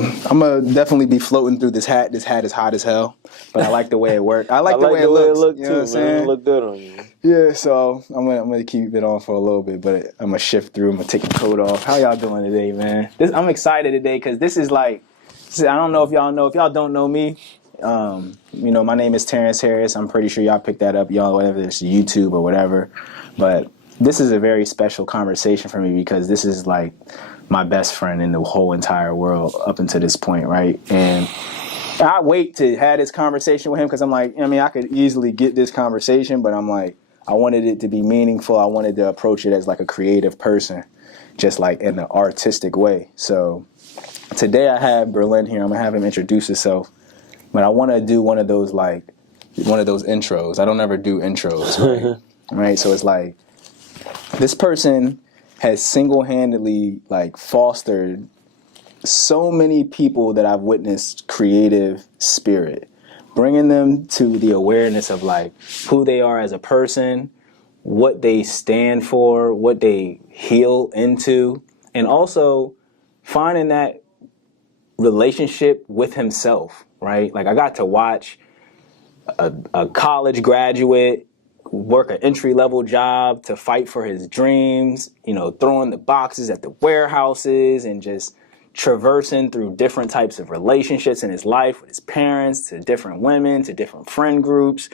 I'm gonna definitely be floating through this hat. This hat is hot as hell, but I like the way it works. I like the way it looks. You know what I'm saying? It look good on you. Yeah, so I'm gonna keep it on for a little bit, but I'm gonna shift through. I'm gonna take the coat off. How y'all doing today, man? I'm excited today because this is like, I don't know if y'all know. If y'all don't know me, my name is Terrence Harris. I'm pretty sure y'all picked that up, y'all, whether it's YouTube or whatever. But this is a very special conversation for me because this is like my best friend in the whole entire world up until this point, right? And I wait to have this conversation with him because I'm like, I could easily get this conversation, but I'm like, I wanted it to be meaningful. I wanted to approach it as like a creative person, just like in an artistic way. So today I have Berlin here. I'm gonna have him introduce himself, but I want to do one of those intros. I don't ever do intros, right? Right. So it's like this person has single-handedly like fostered so many people that I've witnessed creative spirit, bringing them to the awareness of like who they are as a person, what they stand for, what they heal into, and also finding that relationship with himself, right? Like I got to watch a college graduate work an entry-level job to fight for his dreams, throwing the boxes at the warehouses and just traversing through different types of relationships in his life with his parents, to different women, to different friend groups,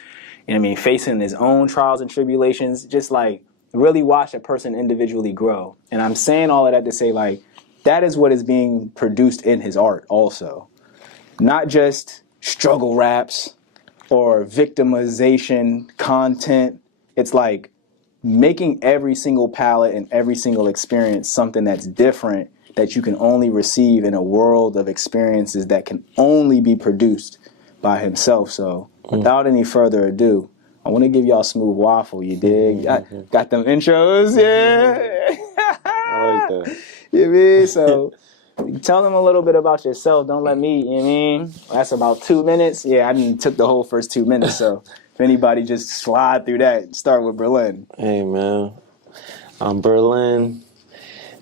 facing his own trials and tribulations, just like really watch a person individually grow. And I'm saying all of that to say like, that is what is being produced in his art also. Not just struggle raps or victimization content. It's like making every single palette and every single experience something that's different that you can only receive in a world of experiences that can only be produced by himself. So without any further ado, I want to give y'all SmoothWaffle. You dig? Got them intros? Yeah. I like that. You know what I mean? So tell them a little bit about yourself. Don't let me, That's about 2 minutes. Yeah, I took the whole first 2 minutes. So if anybody just slide through that, start with Berlin. Hey, man. I'm Berlin,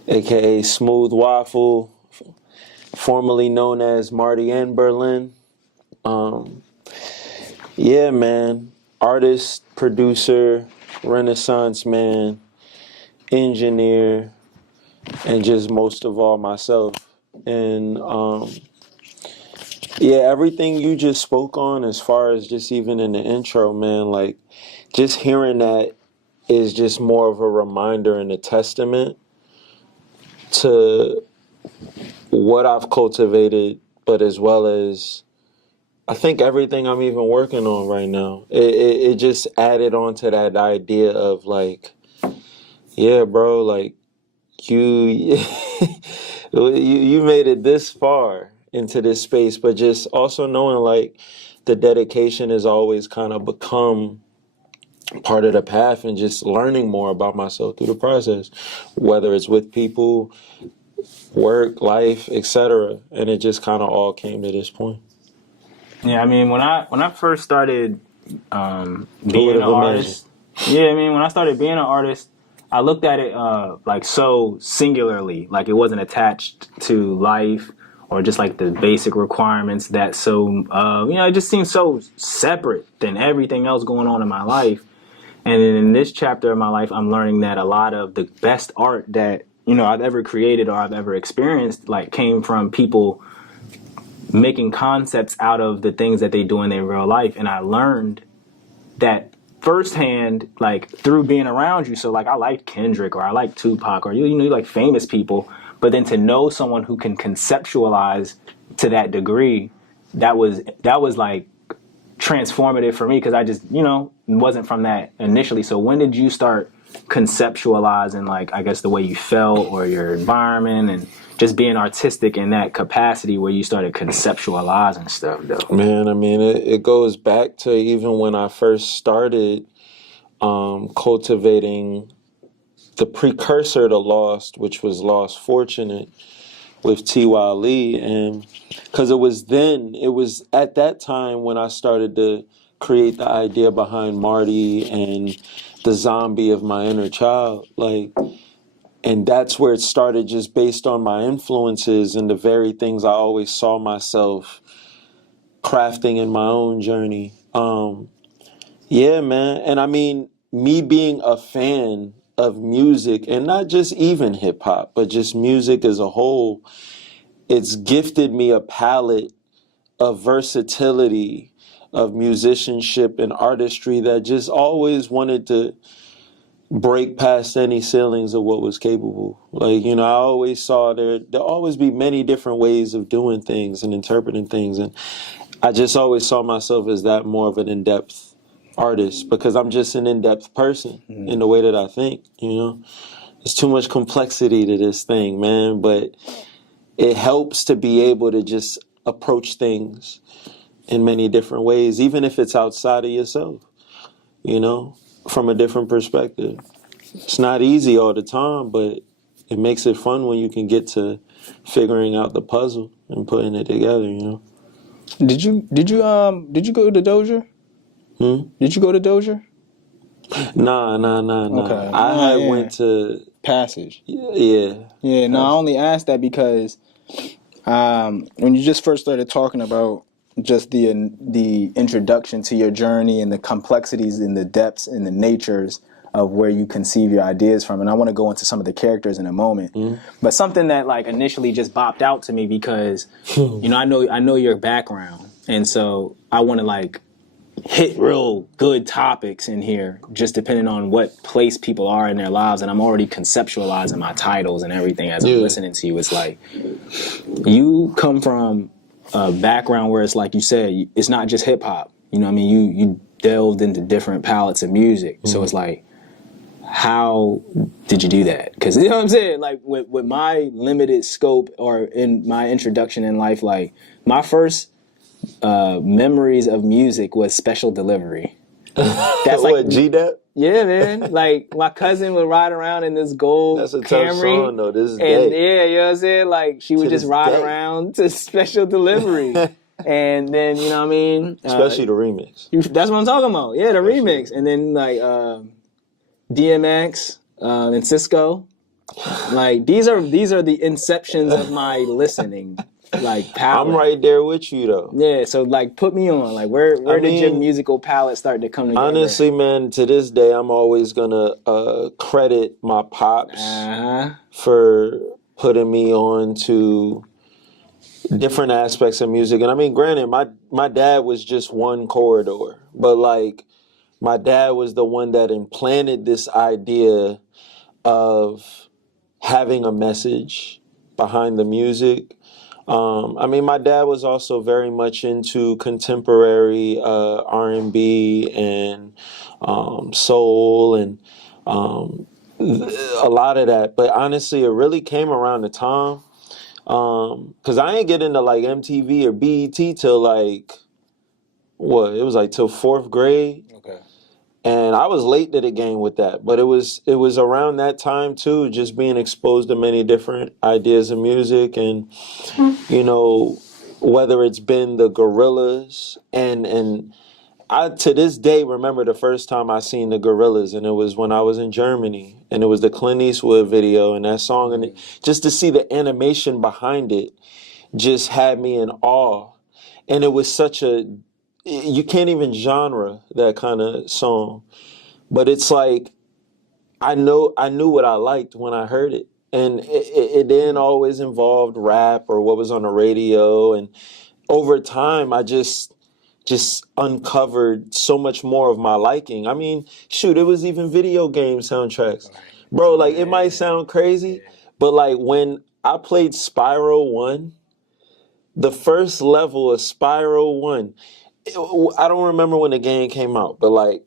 a.k.a. SmoothWaffle, formerly known as Marty N. Berlin. Yeah, man. Artist, producer, Renaissance man, engineer, and just most of all myself. And everything you just spoke on as far as just even in the intro, man, like just hearing that is just more of a reminder and a testament to what I've cultivated, but as well as I think everything I'm even working on right now. It just added on to that idea of like, yeah, bro, like you you made it this far into this space, but just also knowing like the dedication has always kind of become part of the path and just learning more about myself through the process, whether it's with people, work, life, etc. And it just kind of all came to this point. Yeah, when I first started being an artist, when I started being an artist, I looked at it like so singularly, like it wasn't attached to life or just like the basic requirements that it just seemed so separate than everything else going on in my life. And in this chapter of my life, I'm learning that a lot of the best art that, I've ever created or I've ever experienced, like came from people making concepts out of the things that they do in their real life. And I learned that firsthand, like through being around you. So like I liked Kendrick or I like Tupac or you like famous people, but then to know someone who can conceptualize to that degree, that was like transformative for me because I just, wasn't from that initially. So when did you start conceptualizing like, I guess the way you felt or your environment and just being artistic in that capacity where you started conceptualizing stuff though? Man, it goes back to even when I first started cultivating the precursor to Lost, which was Lost Fortunate with T.Y. Lee. And because it was at that time when I started to create the idea behind Marty and the zombie of my inner child. Like, And that's where it started, just based on my influences and the very things I always saw myself crafting in my own journey. Yeah, man. And I mean, me being a fan of music, and not just even hip hop, but just music as a whole, it's gifted me a palette of versatility, of musicianship and artistry that just always wanted to break past any ceilings of what was capable. Like, you know, I always saw there'll always be many different ways of doing things and interpreting things. And I just always saw myself as that more of an in-depth artist, because I'm just an in-depth person in the way that I think, you know. There's too much complexity to this thing, man, but it helps to be able to just approach things in many different ways, even if it's outside of yourself, you know, from a different perspective. It's not easy all the time, but it makes it fun when you can get to figuring out the puzzle and putting it together, you know. Did you go to Doja? Did you go to Doja? Nah. Okay. I went to Passage. Yeah. Yeah, no, I only asked that because when you just first started talking about just the introduction to your journey and the complexities and the depths and the natures of where you conceive your ideas from, and I want to go into some of the characters in a moment, but something that like initially just bopped out to me because you know I know your background, and so I want to like hit real good topics in here, just depending on what place people are in their lives. And I'm already conceptualizing my titles and everything as I'm listening to you. It's like, you come from a background where it's like you said, it's not just hip hop. You know what I mean? You delved into different palettes of music. So it's like, how did you do that? Because you know what I'm saying? Like with my limited scope or in my introduction in life, like my first memories of music was Special Delivery. That's like what, G-Dep? Yeah, man. Like my cousin would ride around in this gold That's a Camry. tough song, though. This is and day. yeah, you know what I'm saying? Like she would To just this ride day. around to Special Delivery. And then, you know what I mean? Especially the remix. That's what I'm talking about. Yeah, the remix. And then like DMX and Cisco. Like these are the inceptions of my listening. Like palette. I'm right there with you, though. Yeah, so like put me on. Like where did your musical palette start to come together? Honestly, man, to this day, I'm always gonna credit my pops for putting me on to different aspects of music. And I mean, granted, my dad was just one corridor, but like my dad was the one that implanted this idea of having a message behind the music. I mean, my dad was also very much into contemporary R&B and soul and a lot of that. But honestly, it really came around the time because I ain't get into like MTV or BET till like, what? It was like till 4th grade. Okay. And I was late to the game with that, but it was around that time too, just being exposed to many different ideas of music, and you know, whether it's been the Gorillaz, and I to this day remember the first time I seen the Gorillaz, and it was when I was in Germany, and it was the Clint Eastwood video and that song, and just to see the animation behind it just had me in awe, and it was such a you can't even genre that kind of song, but it's like I knew what I liked when I heard it, and it didn't always involved rap or what was on the radio, and over time I just uncovered so much more of my liking. I mean, shoot, it was even video game soundtracks, bro. Like it might sound crazy, but like when I played Spyro 1, the first level of Spyro 1. I don't remember when the game came out, but like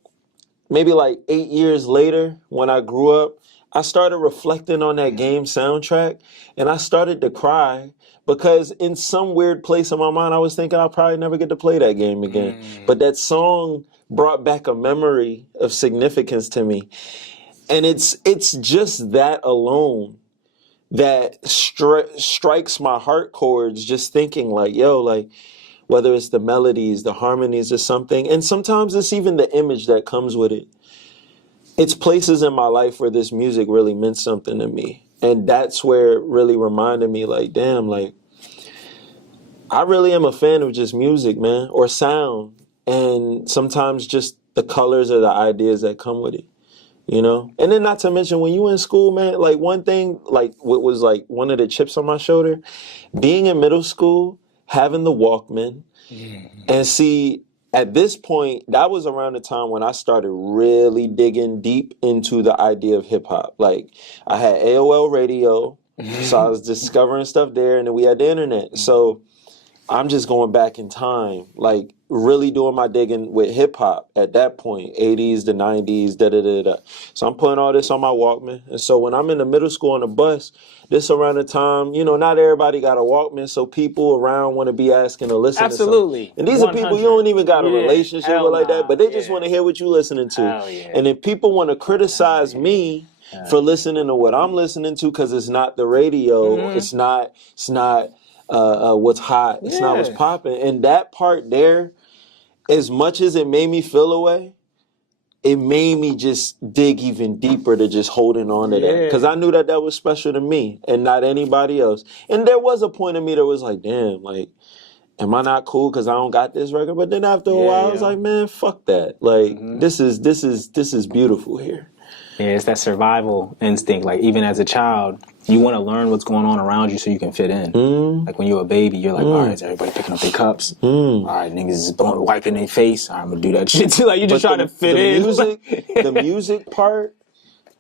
maybe like 8 years later when I grew up, I started reflecting on that game soundtrack, and I started to cry because in some weird place in my mind, I was thinking I'll probably never get to play that game again. But that song brought back a memory of significance to me. And it's just that alone that strikes my heart chords, just thinking like, yo, like, whether it's the melodies, the harmonies, or something. And sometimes it's even the image that comes with it. It's places in my life where this music really meant something to me. And that's where it really reminded me, like, damn, like, I really am a fan of just music, man, or sound. And sometimes just the colors or the ideas that come with it, you know? And then not to mention, when you in school, man, like, one thing, like, what was, like, one of the chips on my shoulder, being in middle school, having the Walkman, and see, at this point, that was around the time when I started really digging deep into the idea of hip hop. Like, I had AOL radio, so I was discovering stuff there, and then we had the internet. So I'm just going back in time, like really doing my digging with hip hop at that point, 80s, the 90s, da-da-da-da. So I'm putting all this on my Walkman. And so when I'm in the middle school on the bus, this around the time, you know, not everybody got a Walkman, so people around want to be asking to listen Absolutely. to something. And these are people you don't even got a relationship with like that, but they just want to hear what you listening to. And then people want to criticize me for listening to what I'm listening to because it's not the radio, it's not what's hot, it's not what's popping. And that part there, as much as it made me feel away, it made me just dig even deeper to just holding on to that. Because I knew that that was special to me and not anybody else. And there was a point in me that was like, damn, like, am I not cool because I don't got this record? But then after a while, I was like, man, fuck that. Like, this is beautiful here. Yeah, it's that survival instinct. Like, even as a child, you want to learn what's going on around you so you can fit in. Like, when you're a baby, you're like, all right, is everybody picking up their cups? All right, niggas is wiping their face. All right, I'm going to do that shit too. Like, you just trying to fit in. The music part,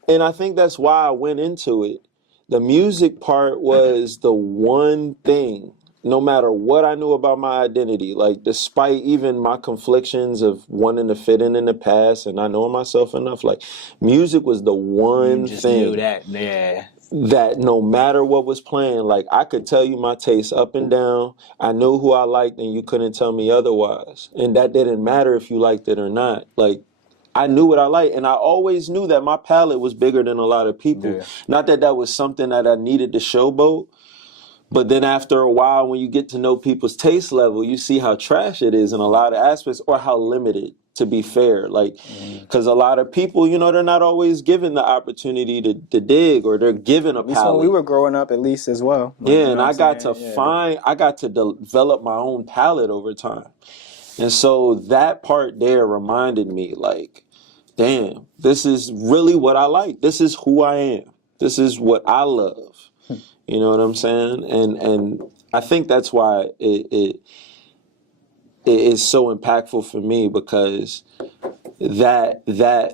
and I think that's why I went into it. The music part was the one thing, no matter what I knew about my identity, like despite even my conflictions of wanting to fit in the past and not knowing myself enough, like music was the one thing that no matter what was playing, like I could tell you my taste up and down. I knew who I liked and you couldn't tell me otherwise. And that didn't matter if you liked it or not. Like I knew what I liked, and I always knew that my palette was bigger than a lot of people. Not that that was something that I needed to showboat, but then after a while, when you get to know people's taste level, you see how trash it is in a lot of aspects, or how limited, to be fair. Like, because a lot of people, you know, they're not always given the opportunity to dig, or they're given a palette. At least when we were growing up, at least as well. Like, and I got to I got to develop my own palette over time. And so that part there reminded me, like, damn, this is really what I like. This is who I am. This is what I love. You know what I'm saying? And I think that's why it is so impactful for me, because that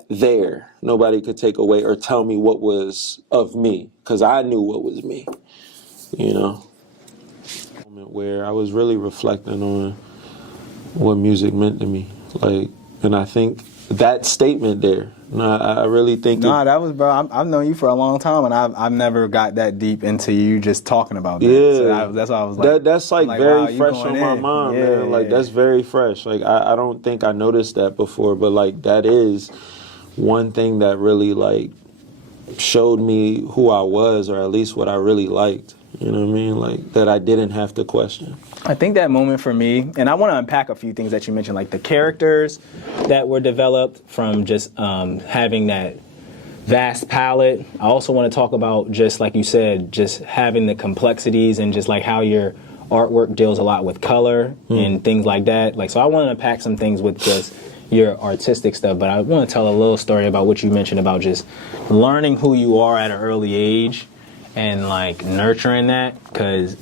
there, nobody could take away or tell me what was of me, because I knew what was me, you know? Moment where I was really reflecting on what music meant to me. Like, and I think that statement there, I really think that was, bro, I've known you for a long time, and I've never got that deep into you just talking about that. Yeah, so that's why I was like, that's like very fresh on my mind, man. Like that's very fresh. Like I don't think I noticed that before, but like that is one thing that really like showed me who I was, or at least what I really liked. You know what I mean? Like that I didn't have to question. I think that moment for me, and I want to unpack a few things that you mentioned, like the characters that were developed from just having that vast palette. I also want to talk about, just like you said, just having the complexities and just like how your artwork deals a lot with color and things like that. Like, so I want to unpack some things with just your artistic stuff, but I want to tell a little story about what you mentioned about just learning who you are at an early age and like nurturing that, because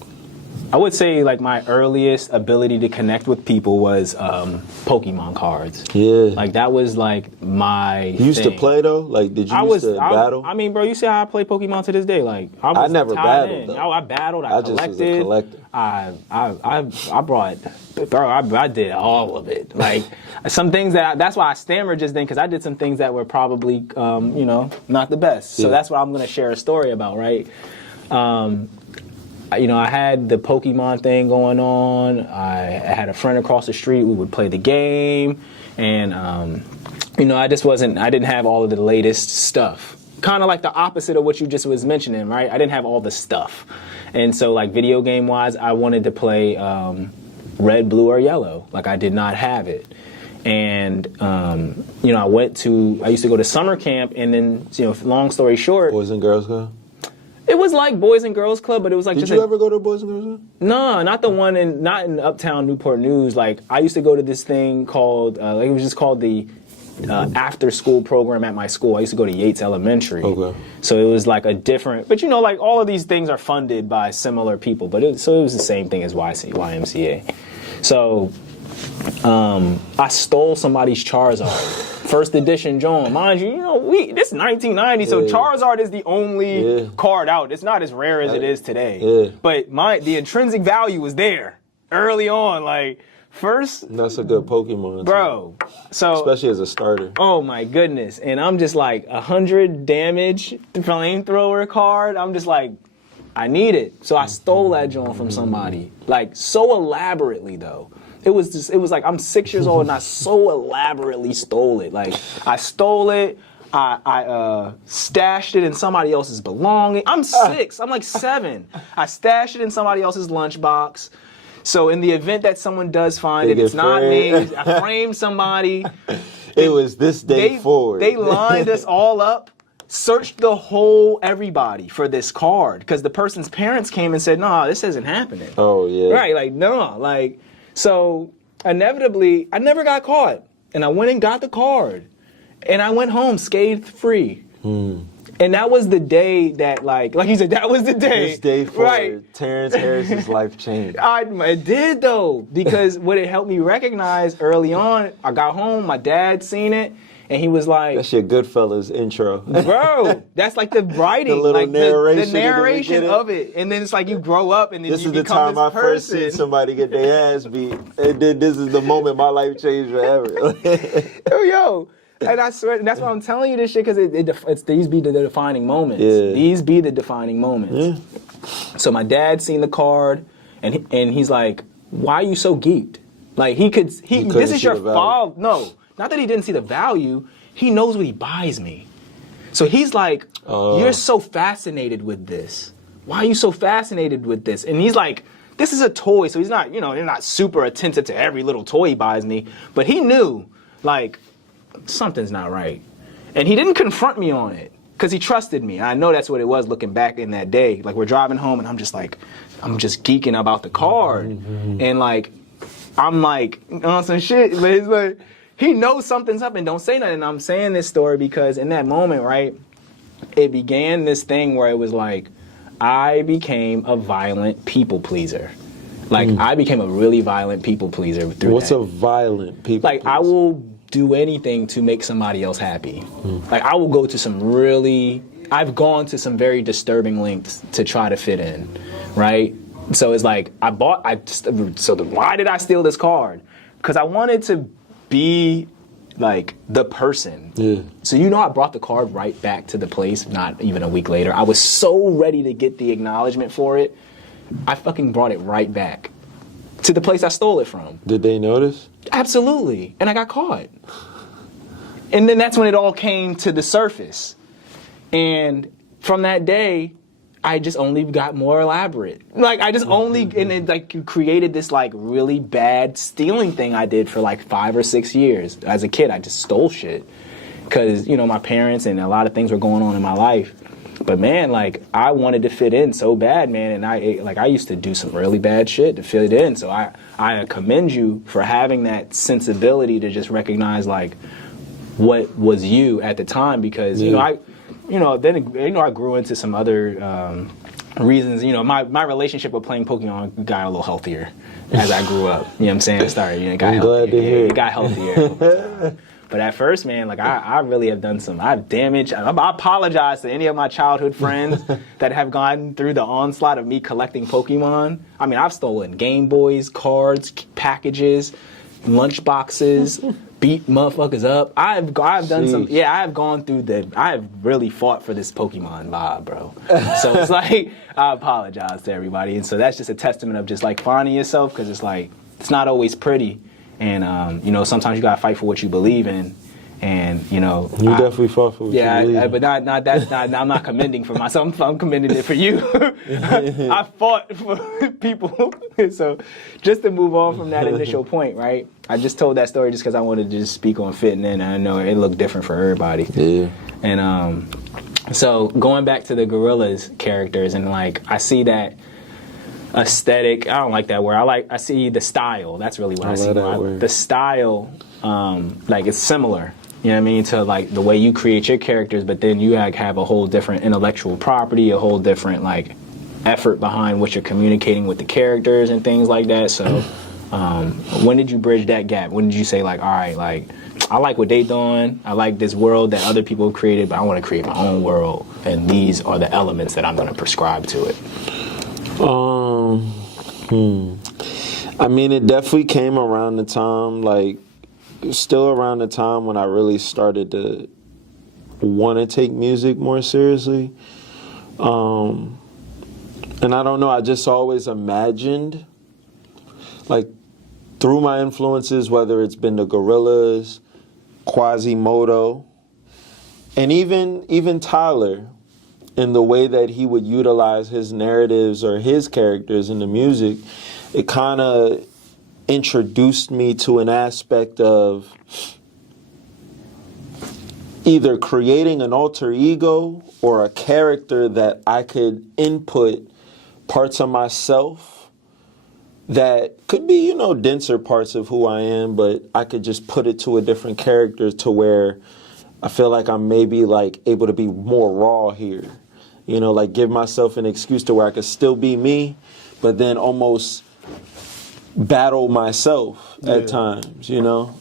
I would say like my earliest ability to connect with people was Pokemon cards. Yeah. Like that was like my You used to play though? Like did you used to battle? I mean, bro, you see how I play Pokemon to this day. Like I never battled though. I battled, I collected. Just was a collector. I brought, bro, I did all of it. Like some things that's why I stammered just then, because I did some things that were probably, you know, not the best. So that's what I'm going to share a story about, right? You know, I had the Pokemon thing going on. I had a friend across the street. We would play the game. And, you know, I didn't have all of the latest stuff. Kind of like the opposite of what you just was mentioning, right? I didn't have all the stuff. And so, like, video game-wise, I wanted to play red, blue, or yellow. Like, I did not have it. And, you know, I used to go to summer camp, and then, you know, long story short. Boys and Girls Club? It was like Boys and Girls Club, but it was like Did you ever go to a Boys and Girls Club? No, not the one not in Uptown Newport News. Like I used to go to this thing called it was just called the after school program at my school. I used to go to Yates Elementary. Okay. So it was like a different, but like all of these things are funded by similar people, but it was the same thing as YMCA. So I stole somebody's Charizard. First edition Joan. Mind you, this is 1990, so Charizard is the only card out. It's not as rare as it is today. Yeah. But the intrinsic value was there early on, like first. That's a good Pokemon, bro. So especially as a starter. Oh my goodness! And I'm just like 100 damage flamethrower card. I'm just like, I need it. So I stole that Joan from somebody, like so elaborately though. It was like I'm 6 years old and I so elaborately stole it. Like I stole it. I stashed it in somebody else's belonging. I'm 6. I'm like 7. I stashed it in somebody else's lunchbox. So in the event that someone does find it, it's not me. I framed somebody. It was this day forward. They lined us all up, searched the whole everybody for this card because the person's parents came and said, "No, this isn't happening." Oh yeah. Right? Like no, like so. Inevitably, I never got caught, and I went and got the card, and I went home scathed free. And that was the day that, like you said, that was the day. This day forward, right. Terrence Harris's life changed. It did, though, because what it helped me recognize early on, I got home, my dad seen it, and he was like... That's your Goodfellas intro. Bro, that's like the writing. The little like narration. The narration of it. And then it's like you grow up, and then this you is the become time this I first person. seen somebody get their ass beat. And then this is the moment my life changed forever. Yo. And I swear, and that's why I'm telling you this shit, because it's these be the defining moments. Yeah. These be the defining moments. Yeah. So my dad seen the card, and he's like, "Why are you so geeked? Like this is your fault." No, not that he didn't see the value. He knows what he buys me. So he's like, "You're so fascinated with this. Why are you so fascinated with this?" And he's like, "This is a toy." So he's not, they're not super attentive to every little toy he buys me, but he knew, like, something's not right. And he didn't confront me on it because he trusted me. I know that's what it was looking back in that day. Like we're driving home and I'm just geeking about the card. And like, I'm like, on some shit. But it's like, he knows something's up and don't say nothing. And I'm saying this story because in that moment, right, it began this thing where it was like, I became a violent people pleaser. Like I became a really violent people pleaser through What's a violent people pleaser? I will do anything to make somebody else happy. Like I will go to I've gone to some very disturbing lengths to try to fit in, right? So it's like why did I steal this card? Because I wanted to be like the person. Yeah. So I brought the card right back to the place, not even a week later. I was so ready to get the acknowledgement for it. I fucking brought it right back to the place I stole it from. Did they notice? Absolutely. And I got caught. And then that's when it all came to the surface. And from that day, I just only got more elaborate. Like I just and it like created this like really bad stealing thing I did for like 5 or 6 years. As a kid, I just stole shit. Because, my parents and a lot of things were going on in my life. But man, like I wanted to fit in so bad, man, and I used to do some really bad shit to fit in. So I commend you for having that sensibility to just recognize like what was you at the time, because I grew into some other reasons. My relationship with playing Pokemon got a little healthier as I grew up. You know what I'm saying? It started, it got healthier. Glad to hear. It got healthier. But at first, man, like I really have done I've damaged. I apologize to any of my childhood friends that have gone through the onslaught of me collecting Pokemon. I mean, I've stolen Game Boys, cards, packages, lunch boxes, beat motherfuckers up. I've done some. Yeah, I've gone through I have really fought for this Pokemon vibe, bro. So it's like I apologize to everybody, and so that's just a testament of just like finding yourself, because it's like it's not always pretty. And sometimes you gotta fight for what you believe in, and you definitely fought for what you believe in. But not that. I'm not commending for myself. I'm commending it for you. I fought for people. So just to move on from that initial point, right? I just told that story just because I wanted to just speak on fitting in. I know it looked different for everybody. Yeah. And So going back to the Gorillaz characters, and like I see that aesthetic. I don't like that word. I see the style. That's really what I see. The style, like it's similar. You know what I mean, to like the way you create your characters, but then you like have a whole different intellectual property, a whole different like effort behind what you're communicating with the characters and things like that. So when did you bridge that gap? When did you say like, all right, like I like what they doing, I like this world that other people have created, but I want to create my own world, and these are the elements that I'm going to prescribe to it? I mean, it definitely came around the time, like still around the time when I really started to want to take music more seriously. And I don't know, I just always imagined, like, through my influences, whether it's been the Gorillaz, Quasimodo, and even Tyler, in the way that he would utilize his narratives or his characters in the music, it kind of introduced me to an aspect of either creating an alter ego or a character that I could input parts of myself that could be, you know, denser parts of who I am, but I could just put it to a different character to where I feel like I'm maybe like able to be more raw here. You know, like give myself an excuse to where I could still be me, but then almost battle myself at times, you know.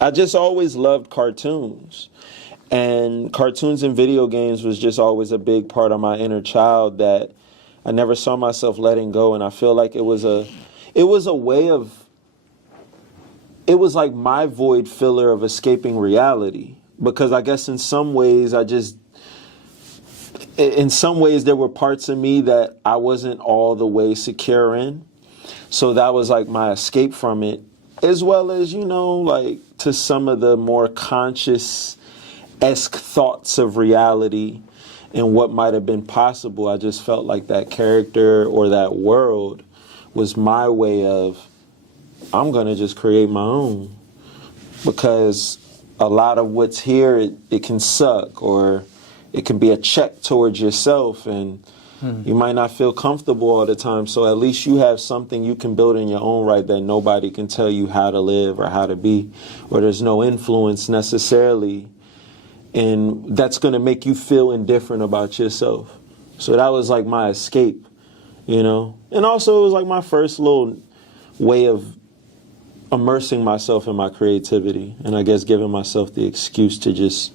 I just always loved cartoons. And cartoons and video games was just always a big part of my inner child that I never saw myself letting go. And I feel like it was like my void filler of escaping reality. Because I guess in some ways there were parts of me that I wasn't all the way secure in. So that was like my escape from it, as well as, you know, like to some of the more conscious-esque thoughts of reality and what might have been possible. I just felt like that character or that world was my way of, I'm going to just create my own. Because a lot of what's here, it can suck, or it can be a check towards yourself, and you might not feel comfortable all the time. So at least you have something you can build in your own right that nobody can tell you how to live or how to be, or there's no influence necessarily, and that's going to make you feel indifferent about yourself. So that was like my escape, you know. And also it was like my first little way of immersing myself in my creativity, and I guess giving myself the excuse to just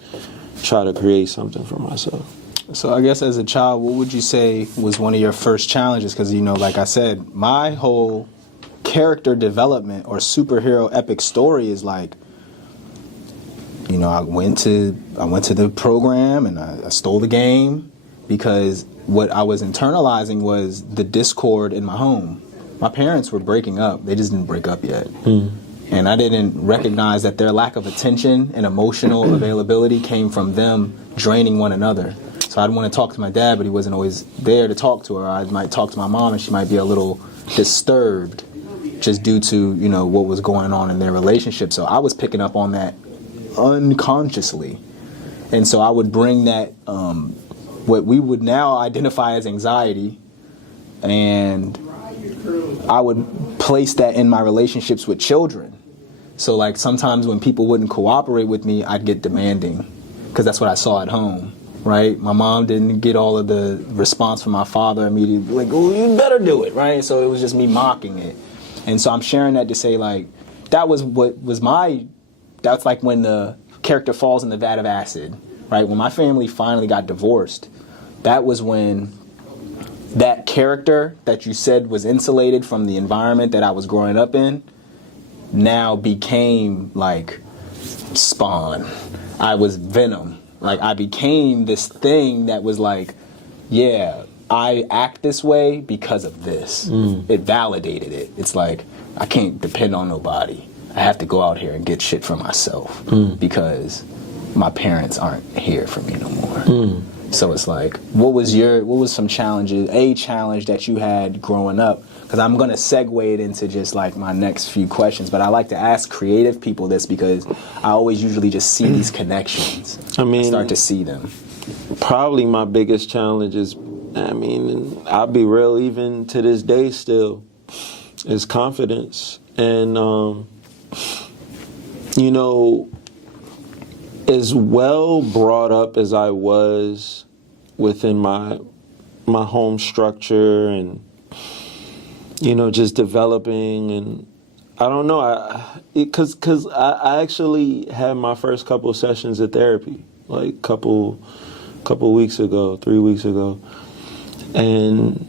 try to create something for myself. So I guess as a child, what would you say was one of your first challenges? Because, you know, like I said, my whole character development or superhero epic story is like, you know, I went to the program and I stole the game because what I was internalizing was the discord in my home. My parents were breaking up. They just didn't break up yet. And I didn't recognize that their lack of attention and emotional availability came from them draining one another. So I'd want to talk to my dad, but he wasn't always there to talk to her. I might talk to my mom, and she might be a little disturbed just due to, you know, what was going on in their relationship. So I was picking up on that unconsciously. And so I would bring that, what we would now identify as anxiety, and I would place that in my relationships with children. So like sometimes when people wouldn't cooperate with me, I'd get demanding because that's what I saw at home. Right? My mom didn't get all of the response from my father immediately, like, oh, you better do it, right? So it was just me mocking it. And so I'm sharing that to say, like, that was what was that's like when the character falls in the vat of acid, right? When my family finally got divorced, that was when that character that you said was insulated from the environment that I was growing up in now became like Spawn. I was Venom. Like, I became this thing that was like, yeah, I act this way because of this. It validated it. It's like, I can't depend on nobody. I have to go out here and get shit for myself because my parents aren't here for me no more. So it's like, what was some challenges, a challenge that you had growing up? Because I'm going to segue it into just like my next few questions, but I like to ask creative people this because I always usually just see these connections. I mean, start to see them. probably my biggest challenge is, I mean, and I'll be real, even to this day still, is confidence. And, you know, as well brought up as I was within my home structure and, you know, just developing, and I don't know, because I actually had my first couple of sessions of therapy, like couple weeks ago, 3 weeks ago, and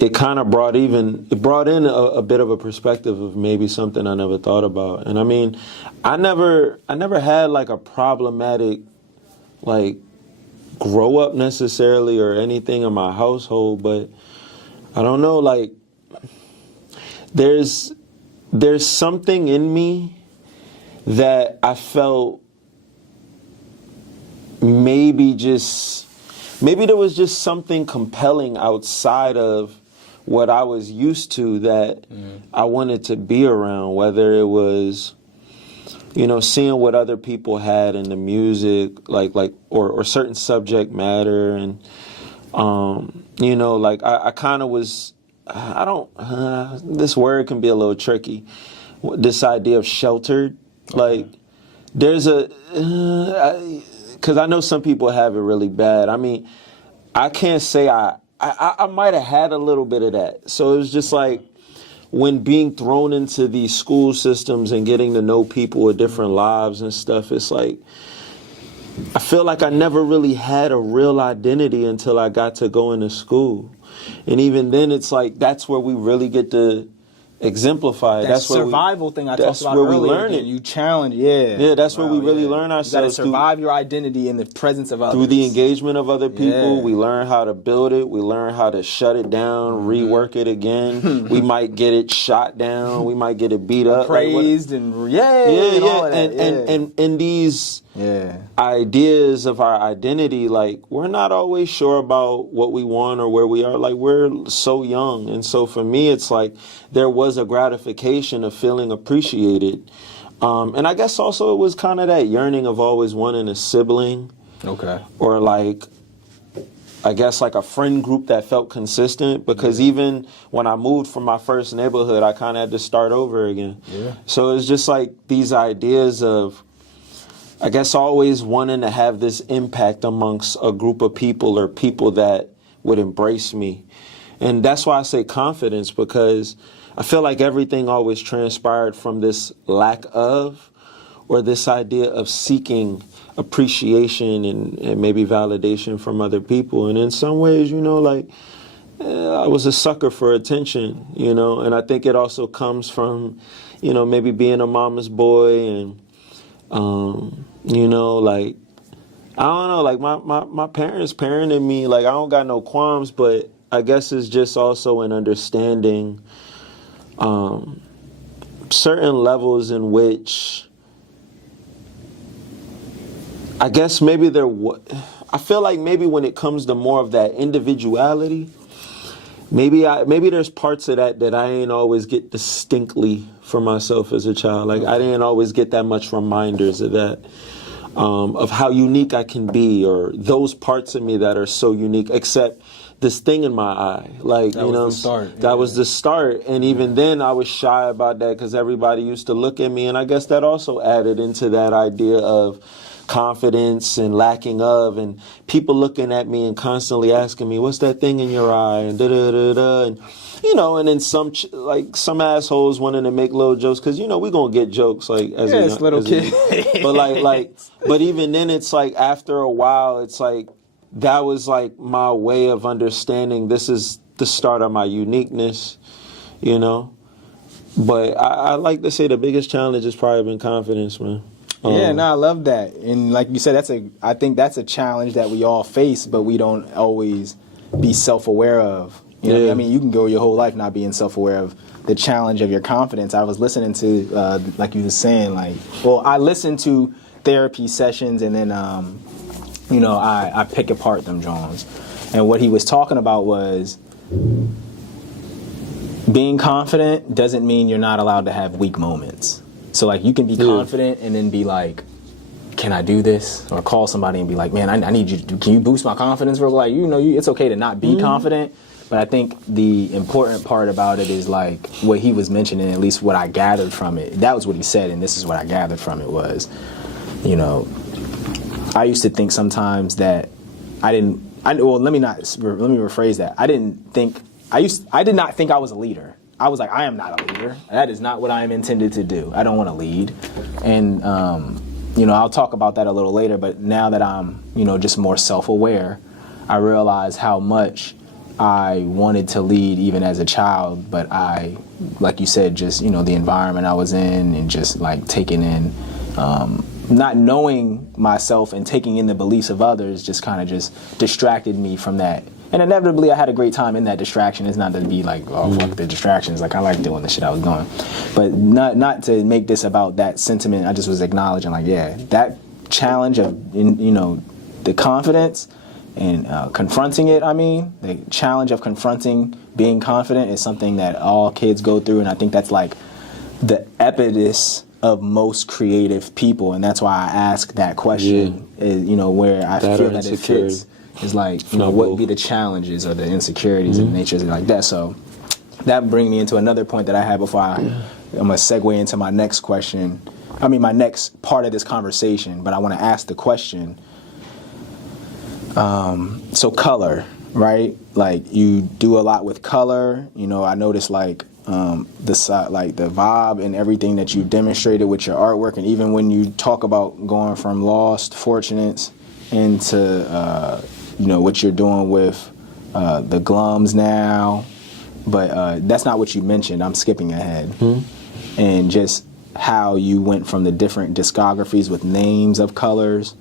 it kind of brought in a bit of a perspective of maybe something I never thought about. And I mean, I never had like a problematic like grow up necessarily or anything in my household, but I don't know, like there's something in me that I felt maybe there was just something compelling outside of what I was used to that I wanted to be around, whether it was, you know, seeing what other people had in the music, like or certain subject matter, and you know, like I kind of was, I don't, this word can be a little tricky, this idea of sheltered, like there's because I know some people have it really bad. I mean, I can't say I might have had a little bit of that. So it was just like when being thrown into these school systems and getting to know people with different lives and stuff, it's like I feel like I never really had a real identity until I got to go into school. And even then, it's like that's where we really get to exemplify. That's where survival thing I talked about earlier. That's where we learn it. You challenge, yeah, that's where we really learn ourselves. You got to survive your identity in the presence of others. Through the engagement of other people, we learn how to build it. We learn how to shut it down, rework it again. We might get it shot down. We might get it beat up, praised, and all of that. And these ideas of our identity, like we're not always sure about what we want or where we are. Like we're so young, and so for me, it's like there was a gratification of feeling appreciated. And I guess also it was kind of that yearning of always wanting a sibling. Okay. Or like, I guess like a friend group that felt consistent, because even when I moved from my first neighborhood, I kind of had to start over again. Yeah. So it's just like these ideas of, I guess, always wanting to have this impact amongst a group of people or people that would embrace me. And that's why I say confidence, because I feel like everything always transpired from this lack of, or this idea of seeking appreciation and maybe validation from other people. And in some ways, you know, like I was a sucker for attention, you know, and I think it also comes from, you know, maybe being a mama's boy and, you know, like, I don't know, like my parents parented me, like I don't got no qualms, but I guess it's just also an understanding certain levels in which I guess maybe I feel like maybe when it comes to more of that individuality, maybe there's parts of that I ain't always get distinctly for myself as a child. Like I didn't always get that much reminders of that, of how unique I can be, or those parts of me that are so unique, except this thing in my eye, like, that, you know, was the start. That was the start. And even then I was shy about that because everybody used to look at me. And I guess that also added into that idea of confidence and lacking of, and people looking at me and constantly asking me, what's that thing in your eye? And da-da-da-da. And, you know, and then some assholes wanting to make little jokes, because, you know, we're going to get jokes, like, as a little kid. But but even then it's like, after a while, it's like, that was like my way of understanding this is the start of my uniqueness, you know. But I like to say the biggest challenge has probably been confidence, man. I love that. And like you said, I think that's a challenge that we all face, but we don't always be self-aware of. You know what I mean? You can go your whole life not being self-aware of the challenge of your confidence. I was listening to, like you were saying, I listened to therapy sessions, and then, you know, I pick apart them Jones. And what he was talking about was being confident doesn't mean you're not allowed to have weak moments. So, like, you can be confident and then be, like, can I do this? Or call somebody and be like, man, I need you to, can you boost my confidence real quick? Like, it's okay to not be confident. But I think the important part about it is like what he was mentioning, at least what I gathered from it. That was what he said, and this is what I gathered from it was, I used to think sometimes that let me rephrase that. I did not think I was a leader. I was like, I am not a leader. That is not what I am intended to do. I don't want to lead. And, I'll talk about that a little later, but now that I'm, just more self-aware, I realize how much I wanted to lead even as a child, but I, like you said, just, the environment I was in and just like taking in, not knowing myself and taking in the beliefs of others just kind of just distracted me from that. And inevitably I had a great time in that distraction. It's not to be like, oh, fuck the distractions. Like I like doing the shit I was doing. But not to make this about that sentiment. I just was acknowledging like, yeah, that challenge of, the confidence and confronting it, the challenge of confronting being confident is something that all kids go through. And I think that's like the epicness of most creative people. And that's why I ask that question, where I feel that it fits. Is like, what would be the challenges or the insecurities and natures like that. So that brings me into another point that I had before I'm going to segue into my next question. My next part of this conversation, but I want to ask the question. So color, right? Like you do a lot with color. I noticed like the vibe and everything that you demonstrated with your artwork. And even when you talk about going from Lost Fortunates into, what you're doing with the glums now, but that's not what you mentioned. I'm skipping ahead. And just how you went from the different discographies with names of colors.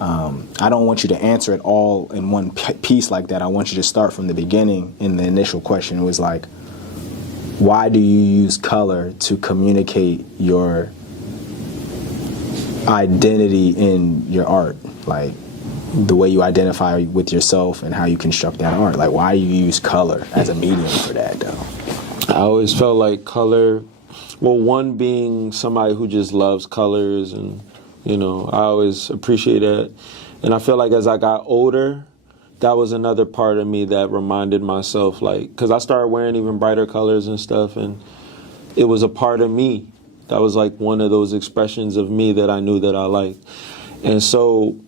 I don't want you to answer it all in one piece like that. I want you to start from the beginning. And the initial question was like, why do you use color to communicate your identity in your art? Like, the way you identify with yourself and how you construct that art. Like, why do you use color as a medium for that, though? I always felt like color, one being somebody who just loves colors, and, I always appreciate that. And I feel like as I got older, that was another part of me that reminded myself, like, because I started wearing even brighter colors and stuff, and it was a part of me. That was like one of those expressions of me that I knew that I liked. And so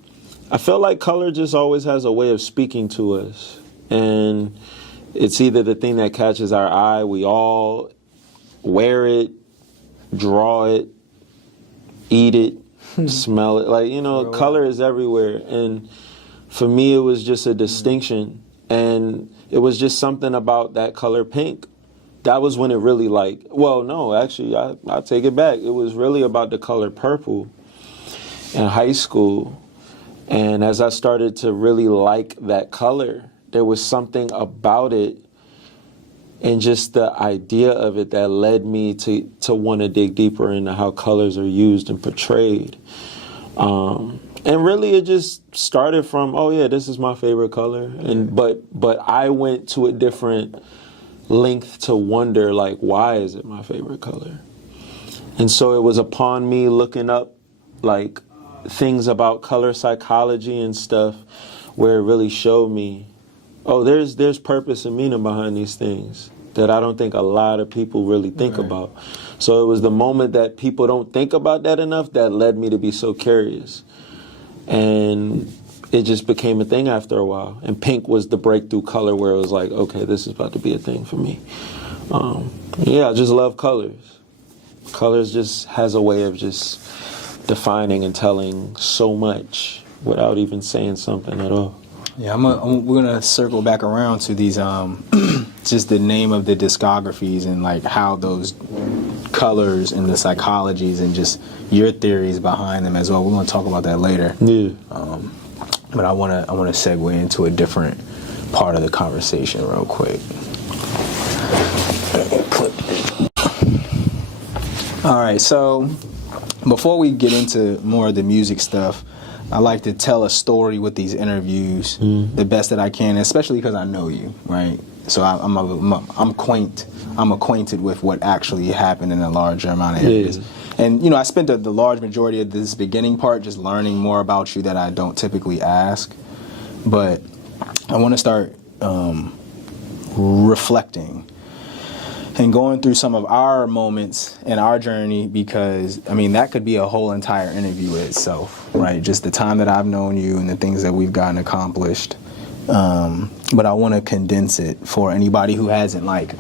I felt like color just always has a way of speaking to us. And it's either the thing that catches our eye, we all wear it, draw it, eat it, smell it. Like, color is everywhere. And for me, it was just a distinction. And it was just something about that color pink. That was when it really I take it back. It was really about the color purple in high school. And as I started to really like that color, there was something about it and just the idea of it that led me to want to dig deeper into how colors are used and portrayed. And really it just started from, this is my favorite color. And but I went to a different length to wonder, like, why is it my favorite color? And so it was upon me looking up, like, things about color psychology and stuff where it really showed me, there's purpose and meaning behind these things that I don't think a lot of people really think about. So it was the moment that people don't think about that enough that led me to be so curious. And it just became a thing after a while. And pink was the breakthrough color where it was like, okay, this is about to be a thing for me. I just love colors. Colors just has a way of just defining and telling so much without even saying something at all. Yeah, we're gonna circle back around to these just the name of the discographies and like how those colors and the psychologies and just your theories behind them as well. We're gonna talk about that later. Yeah. But I wanna segue into a different part of the conversation real quick. All right, so before we get into more of the music stuff, I like to tell a story with these interviews the best that I can, especially because I know you, right? So I'm quaint I'm acquainted with what actually happened in a larger amount of areas. Yeah. And, you know, I spent the large majority of this beginning part just learning more about you that I don't typically ask. But I want to start reflecting and going through some of our moments in our journey, because, I mean, that could be a whole entire interview itself, right? Just the time that I've known you and the things that we've gotten accomplished. But I want to condense it for anybody who hasn't, like,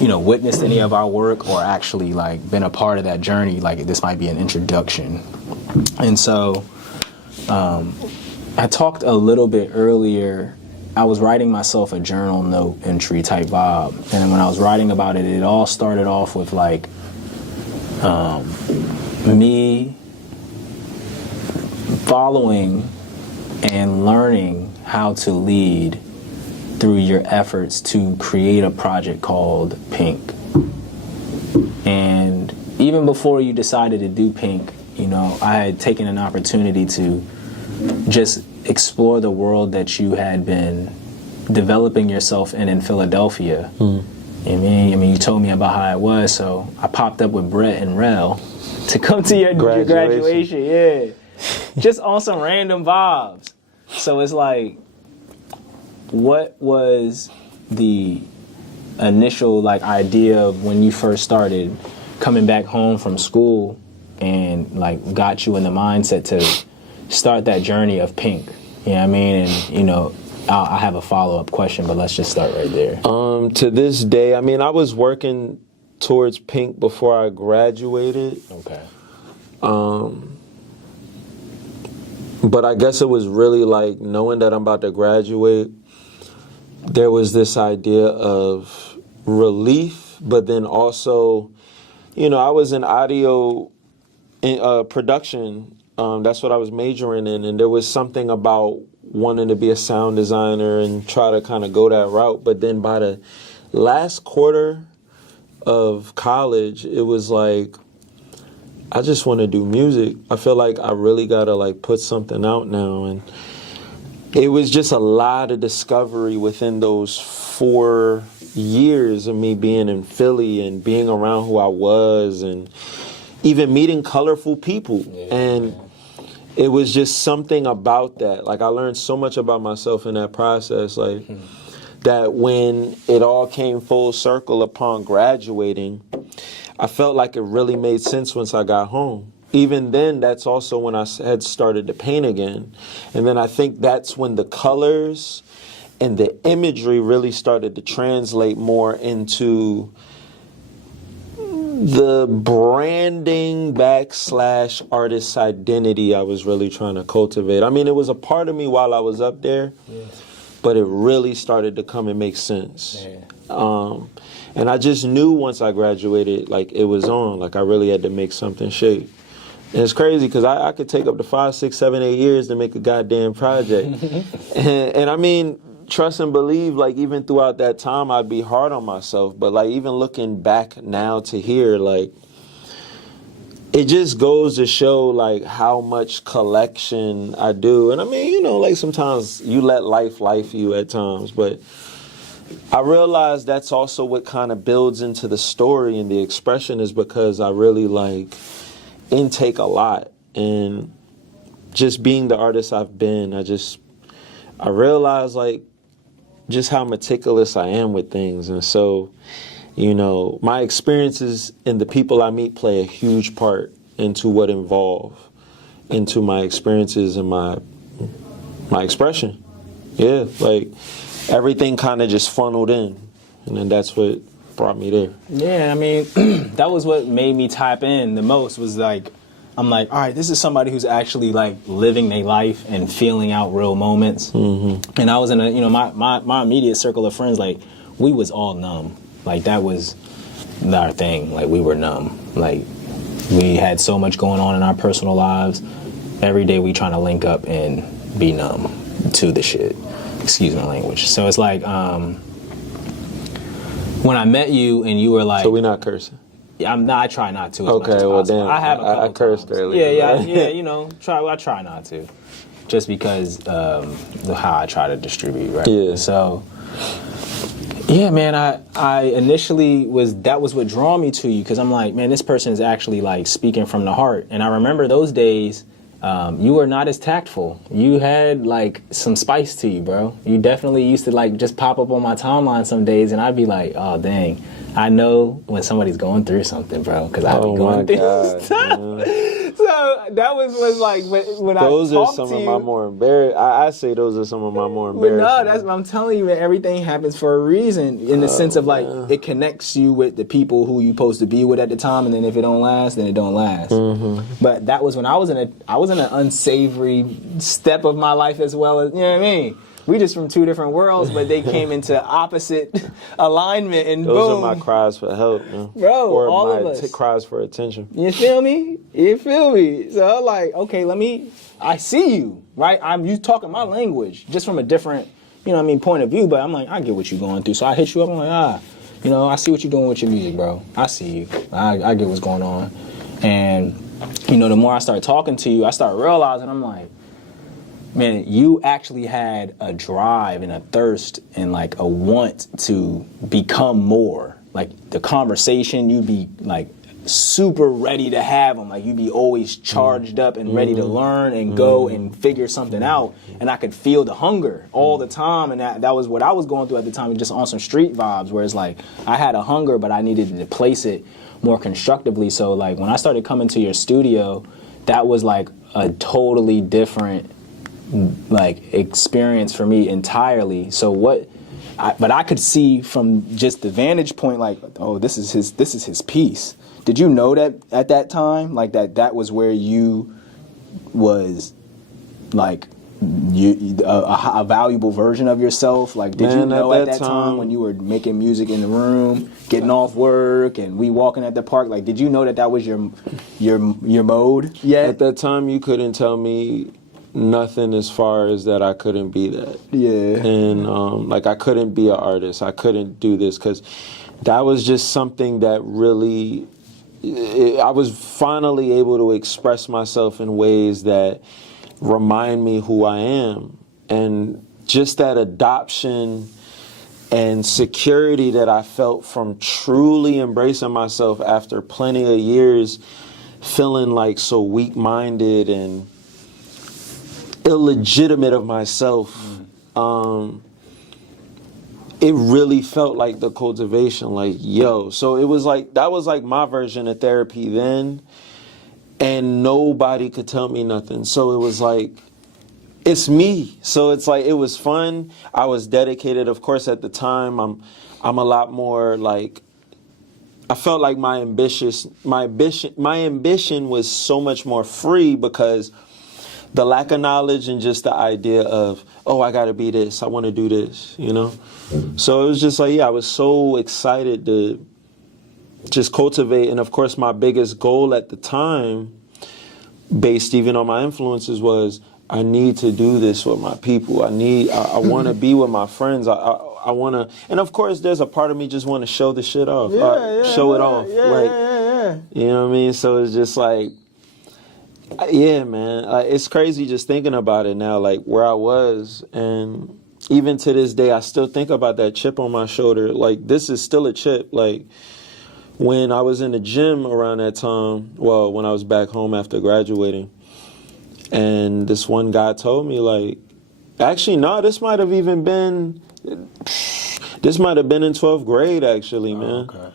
you know, witnessed any of our work or actually, like, been a part of that journey. Like, this might be an introduction. And so I talked a little bit earlier. I was writing myself a journal note entry type vibe. And when I was writing about it, it all started off with, like, me following and learning how to lead through your efforts to create a project called Pink. And even before you decided to do Pink, you know, I had taken an opportunity to just explore the world that you had been developing yourself in Philadelphia. I mean, you told me about how it was, so I popped up with Brett and Rel to come to your graduation. Yeah, just on some random vibes. So it's like, what was the initial, like, idea of when you first started coming back home from school and, like, got you in the mindset to start that journey of Pink? You know what I mean? And, you know, I have a follow-up question, but let's just start right there. To this day, I mean, I was working towards Pink before I graduated. Okay. But I guess it was really like knowing that I'm about to graduate, there was this idea of relief, but then also, you know, I was in audio production. That's what I was majoring in. And there was something about wanting to be a sound designer and try to kind of go that route. But then by the last quarter of college, it was like, I just want to do music. I feel like I really got to, like, put something out now. And it was just a lot of discovery within those 4 years of me being in Philly and being around who I was and even meeting colorful people. Yeah. And it was just something about that. Like, I learned so much about myself in that process. Like, that when it all came full circle upon graduating, I felt like it really made sense once I got home. Even then, that's also when I had started to paint again. And then I think that's when the colors and the imagery really started to translate more into the branding / artist identity I was really trying to cultivate. I mean, it was a part of me while I was up there, but it really started to come and make sense. Yeah. And I just knew once I graduated, like, it was on. Like, I really had to make something shape. And it's crazy because I could take up to 5, 6, 7, 8 years to make a goddamn project. and I mean, trust and believe, like, even throughout that time, I'd be hard on myself. But, like, even looking back now to here, like, it just goes to show, like, how much collection I do. And I mean, you know, like, sometimes you let life you at times, but I realize that's also what kind of builds into the story and the expression, is because I really, like, intake a lot. And just being the artist I've been, I realize, like, just how meticulous I am with things. And so, you know, my experiences and the people I meet play a huge part into what involve into my experiences and my expression. Yeah, like, everything kind of just funneled in, and then that's what brought me there. Yeah, I mean, that was what made me tap in the most, was like, I'm like, all right, this is somebody who's actually, like, living their life and feeling out real moments. Mm-hmm. And I was in a, you know, my immediate circle of friends, like, we was all numb. Like, that was our thing. Like, we were numb. Like, we had so much going on in our personal lives. Every day we trying to link up and be numb to the shit. Excuse my language. So it's like, when I met you and you were like... So we're not cursing? I try not to as okay, much as well, possible. damn. I have a couple I cursed times. earlier. Yeah, you know, I try not to. Just because how I try to distribute, right? Yeah. So Yeah, man, I initially that was what drew me to you, because I'm like, man, this person is actually like speaking from the heart. And I remember those days, you were not as tactful. You had like some spice to you, bro. You definitely used to like just pop up on my timeline some days, and I'd be like, oh dang, I know when somebody's going through something, bro, because I'd be going through stuff. So that was like when those I talked are some to of you. my more embarrassed. I say those are some of my more embarrassing. But no, that's what I'm telling you, man. Everything happens for a reason, in the sense of like it connects you with the people who you're supposed to be with at the time, and then if it don't last, then it don't last. But that was when I was in an unsavory step of my life as well, as, you know what I mean. We just from two different worlds, but they came into opposite alignment, and those boom. are my cries for help, man. Bro, or all my of us. Cries for attention. You feel me? You feel me? So I'm like, okay, I see you, right? You talking my language, just from a different, you know what I mean, point of view, but I'm like, I get what you're going through. So I hit you up, I'm like, you know, I see what you're doing with your music, bro. I see you. I get what's going on. And, you know, the more I start talking to you, I start realizing, I'm like, man, you actually had a drive and a thirst and like a want to become more. Like the conversation, you'd be like super ready to have them. Like you'd be always charged up and ready to learn and go and figure something out. And I could feel the hunger all the time. And that was what I was going through at the time, just on some street vibes, where it's like I had a hunger, but I needed to place it more constructively. So like when I started coming to your studio, that was like a totally different like experience for me entirely. So but I could see from just the vantage point, like, oh, this is his piece. Did you know that at that time, like that was where you was like a valuable version of yourself? Like, did you know at that time when you were making music in the room, getting off work, and we walking at the park, like, did you know that was your mode yet? At that time, you couldn't tell me nothing as far as that I couldn't be that. Yeah. And like I couldn't be an artist. I couldn't do this, because that was just something that really, I was finally able to express myself in ways that remind me who I am. And just that adoption and security that I felt from truly embracing myself after plenty of years feeling like so weak-minded and illegitimate of myself, it really felt like the cultivation, like, yo. So it was like, that was like my version of therapy then, and nobody could tell me nothing. So it was like, it's me. So it's like, it was fun. I was dedicated. Of course, at the time, I'm a lot more like, I felt like my ambition was so much more free, because the lack of knowledge and just the idea of, oh, I gotta be this, I want to do this, you know? So it was just like, yeah, I was so excited to just cultivate. And of course, my biggest goal at the time, based even on my influences, was I need to do this with my people. I want to be with my friends. I want to, and of course, there's a part of me just want to show the shit off, show it off. You know what I mean? So it's just like, yeah, man, it's crazy just thinking about it now, like where I was. And even to this day, I still think about that chip on my shoulder. Like, this is still a chip. Like, when I was in the gym around that time, well, when I was back home after graduating, and this one guy told me, like, actually, no, this might have been in 12th grade, actually, man. Okay.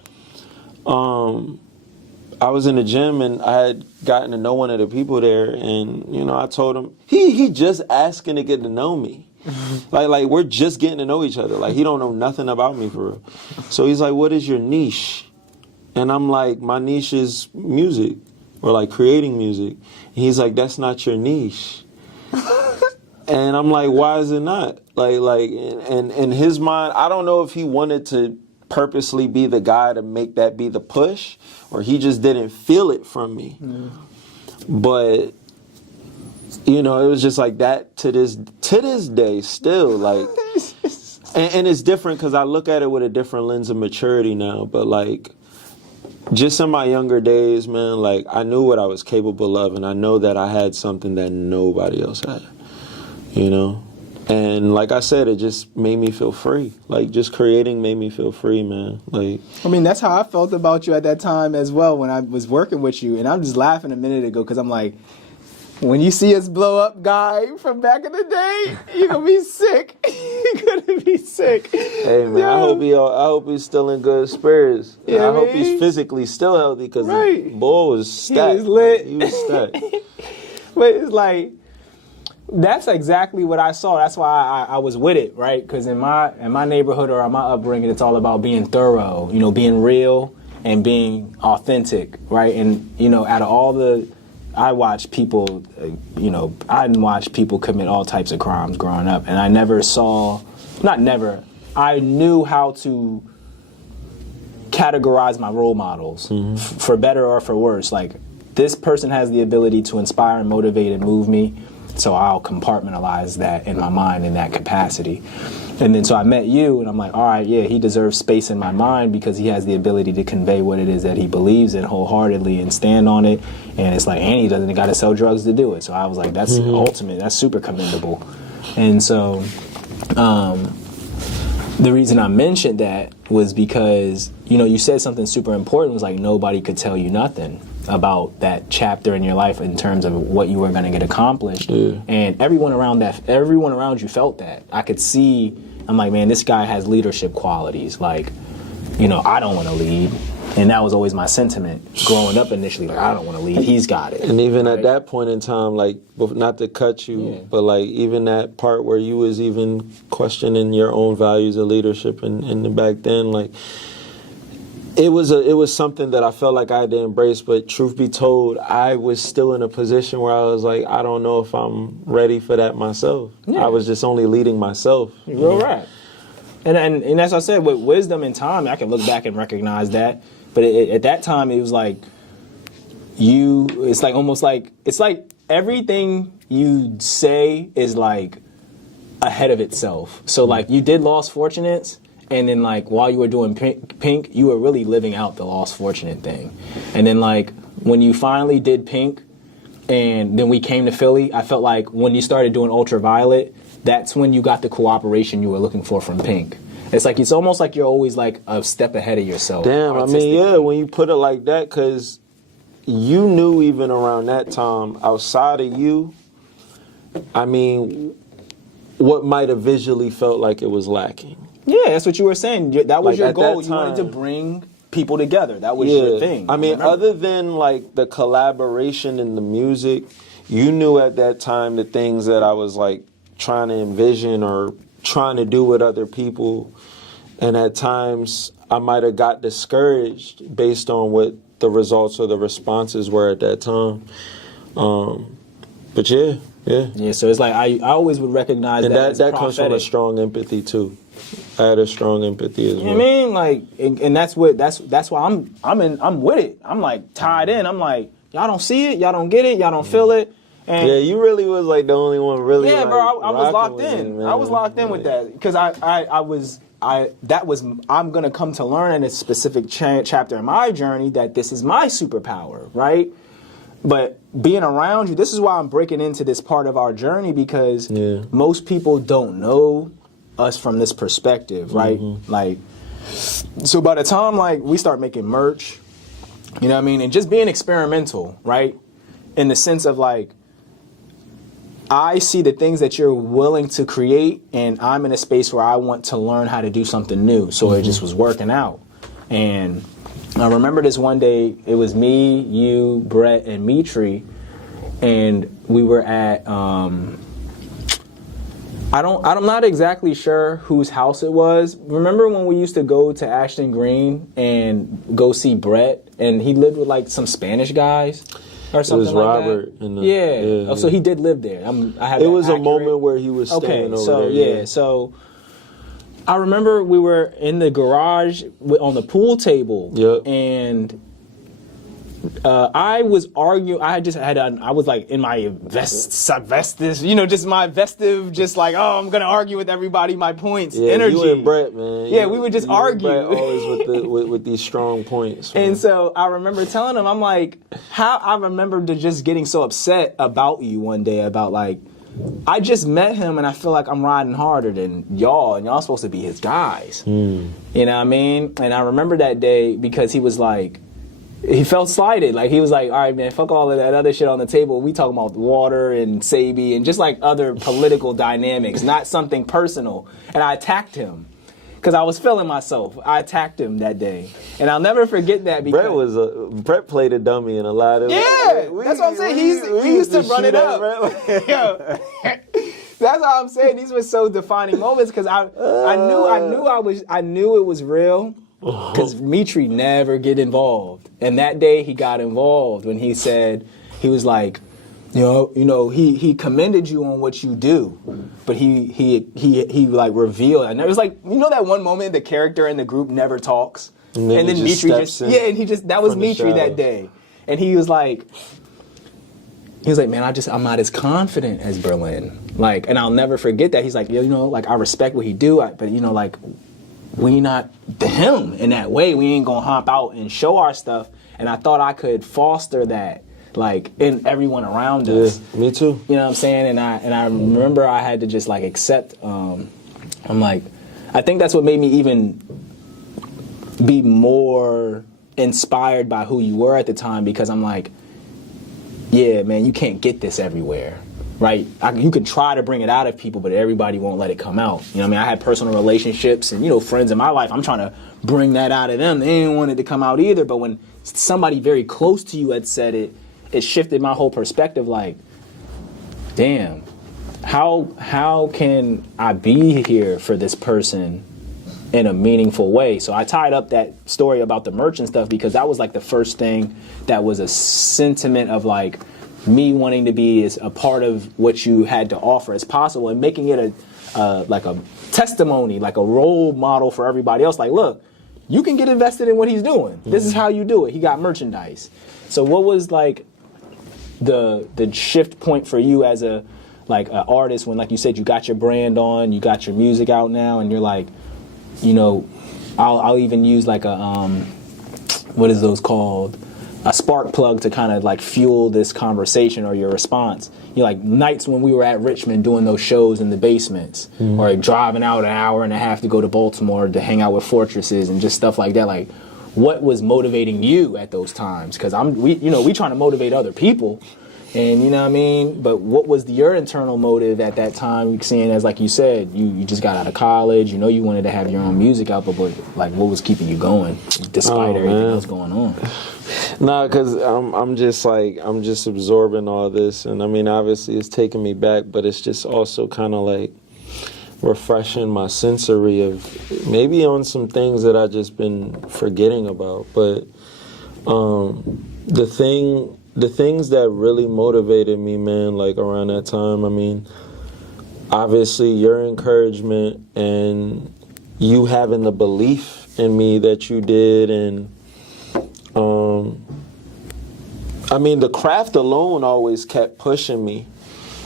I was in the gym, and I had gotten to know one of the people there, and, you know, I told him, he just asking to get to know me. like we're just getting to know each other. Like, he don't know nothing about me, for real. So he's like, what is your niche? And I'm like, my niche is music, or like creating music. And he's like, that's not your niche. And I'm like, why is it not? Like, and in his mind, I don't know if he wanted to purposely be the guy to make that be the push, or he just didn't feel it from me. But, you know, it was just like that to this day still, like, and it's different because I look at it with a different lens of maturity now. But like, just in my younger days, man, like, I knew what I was capable of, and I know that I had something that nobody else had, you know? And like I said, it just made me feel free. Like, just creating made me feel free, man. Like, I mean, that's how I felt about you at that time as well when I was working with you. And I'm just laughing a minute ago because I'm like, when you see us blow up, guy, from back in the day, you're going to be sick. You're going to be sick. hey, man, Yo. I hope he's still in good spirits. Yeah, I hope man. he's physically still healthy because Right. the boy was stacked. He was lit. He was stacked. But it's like, that's exactly what I saw. That's why I was with it, right? Because in my neighborhood or my upbringing, it's all about being thorough, you know, being real and being authentic, right? And, you know, out of all the, I watched people, I watched people commit all types of crimes growing up. And I never saw, not never, I knew how to categorize my role models, for better or for worse. Like, this person has the ability to inspire and motivate and move me. So I'll compartmentalize that in my mind in that capacity. And then so I met you and I'm like, all right, yeah, he deserves space in my mind because he has the ability to convey what it is that he believes in wholeheartedly and stand on it. And it's like, and he doesn't got to sell drugs to do it. So I was like, that's ultimate. That's super commendable. And so the reason I mentioned that was because, you know, you said something super important. It was like, nobody could tell you nothing about that chapter in your life in terms of what you were going to get accomplished. And everyone around you felt that. I could see, I'm like, man, this guy has leadership qualities. Like, you know, I don't want to lead. And that was always my sentiment growing up initially. Like, I don't want to lead. He's got it. And even at that point in time, like, not to cut you, but like even that part where you was even questioning your own values of leadership in the back then, like, it was something that I felt like I had to embrace, but truth be told, I was still in a position where I was like, I don't know if I'm ready for that myself. I was just only leading myself. Real right. And as I said, with wisdom and time, I can look back and recognize that. But at that time, it was like it's like everything you say is like ahead of itself. So like you did Lost Fortunates. And then, like, while you were doing Pink, you were really living out the Lost Fortunate thing. And then, like, when you finally did Pink, and then we came to Philly, I felt like when you started doing Ultraviolet, that's when you got the cooperation you were looking for from Pink. It's like, it's almost like you're always, like, a step ahead of yourself. Damn, I mean, yeah, when you put it like that, because you knew even around that time, outside of you, I mean, what might have visually felt like it was lacking. Yeah, that's what you were saying. That was like your goal. You wanted to bring people together. That was your thing. I mean, other than like the collaboration in the music, you knew at that time the things that I was like trying to envision or trying to do with other people. And at times I might have got discouraged based on what the results or the responses were at that time. But yeah. So it's like I always would recognize and that. That comes from a strong empathy too. I had a strong empathy as well. You know what I mean? Like, and that's why I'm with it. I'm like tied in. I'm like, y'all don't see it, y'all don't get it, y'all don't feel it. And yeah, you really was like the only one really. Yeah, like, bro, I was locked in. I was locked in with that because I'm gonna come to learn in a specific chapter in my journey that this is my superpower, right? But being around you, this is why I'm breaking into this part of our journey because most people don't know us from this perspective, right? Like, so by the time like we start making merch, you know what I mean, and just being experimental, right? In the sense of like, I see the things that you're willing to create, and I'm in a space where I want to learn how to do something new. So it just was working out, and I remember this one day. It was me, you, Brett, and Mitri, and we were at. I'm not exactly sure whose house it was. Remember when we used to go to Ashton Green and go see Brett, and he lived with like some Spanish guys or something like Robert that? Yeah. So he did live there. It was a moment where he was staying over there. So I remember we were in the garage on the pool table, and I was arguing. I was like in my vestis, you know, just my vestive, just like, oh, I'm gonna argue with everybody. My points, energy. You and Brett, man. We would just argue. Always with these strong points. Man. And so I remember telling him, I'm like, I remember just getting so upset about you one day about like, I just met him and I feel like I'm riding harder than y'all, and y'all supposed to be his guys. You know what I mean? And I remember that day because he was like, he felt slighted. Like, he was like, all right, man, fuck all of that other shit on the table. We talking about water and Sabi and just like other political dynamics, not something personal. And I attacked him because I was feeling myself. I attacked him that day. And I'll never forget that because... Brett played a dummy in a lot of... Yeah, that's what I'm saying. He used to run it up. Yo, that's what I'm saying. These were so defining moments because I knew it was real because Mitri never get involved. And that day he got involved when he said, he was like, you know, he commended you on what you do, but he like revealed. And it was like, you know, that one moment the character in the group never talks, and then Mitri just and that was Mitri that day, and he was like, man, I'm not as confident as Berlin, like, and I'll never forget that. He's like, you know, like I respect what he do, but you know, like we not him in that way. We ain't gonna hop out and show our stuff, and I thought I could foster that, like, in everyone around us. Me too. You know what I'm saying? And I remember I had to just like accept. I'm like, I think that's what made me even be more inspired by who you were at the time, because I'm like, yeah, man, you can't get this everywhere, right? You can try to bring it out of people, but everybody won't let it come out. You know what I mean? I had personal relationships and, you know, friends in my life. I'm trying to bring that out of them. They didn't want it to come out either. But when somebody very close to you had said it, it shifted my whole perspective. Like, damn, how can I be here for this person in a meaningful way? So I tied up that story about the merch and stuff because that was like the first thing that was a sentiment of like me wanting to be as a part of what you had to offer as possible, and making it like a testimony, like a role model for everybody else. Like, look, you can get invested in what he's doing. This is how you do it. He got merchandise. So what was like the shift point for you as a artist when, like you said, you got your brand on, you got your music out now, and you're like, you know, I'll even use like a what is those called? A spark plug to kind of like fuel this conversation or your response. You know, like nights when we were at Richmond doing those shows in the basements, or like driving out an hour and a half to go to Baltimore to hang out with Fortresses and just stuff like that. Like, what was motivating you at those times? Because we trying to motivate other people, and you know what I mean. But what was your internal motive at that time? Seeing as, like you said, you just got out of college, you know, you wanted to have your own music out, but like, what was keeping you going despite everything else going on? Nah, because I'm just absorbing all this, and I mean, obviously it's taking me back, but it's just also kind of like refreshing my sensory of maybe on some things that I just been forgetting about. But the things that really motivated me, man, like around that time, I mean, obviously your encouragement and you having the belief in me that you did, and I mean, the craft alone always kept pushing me,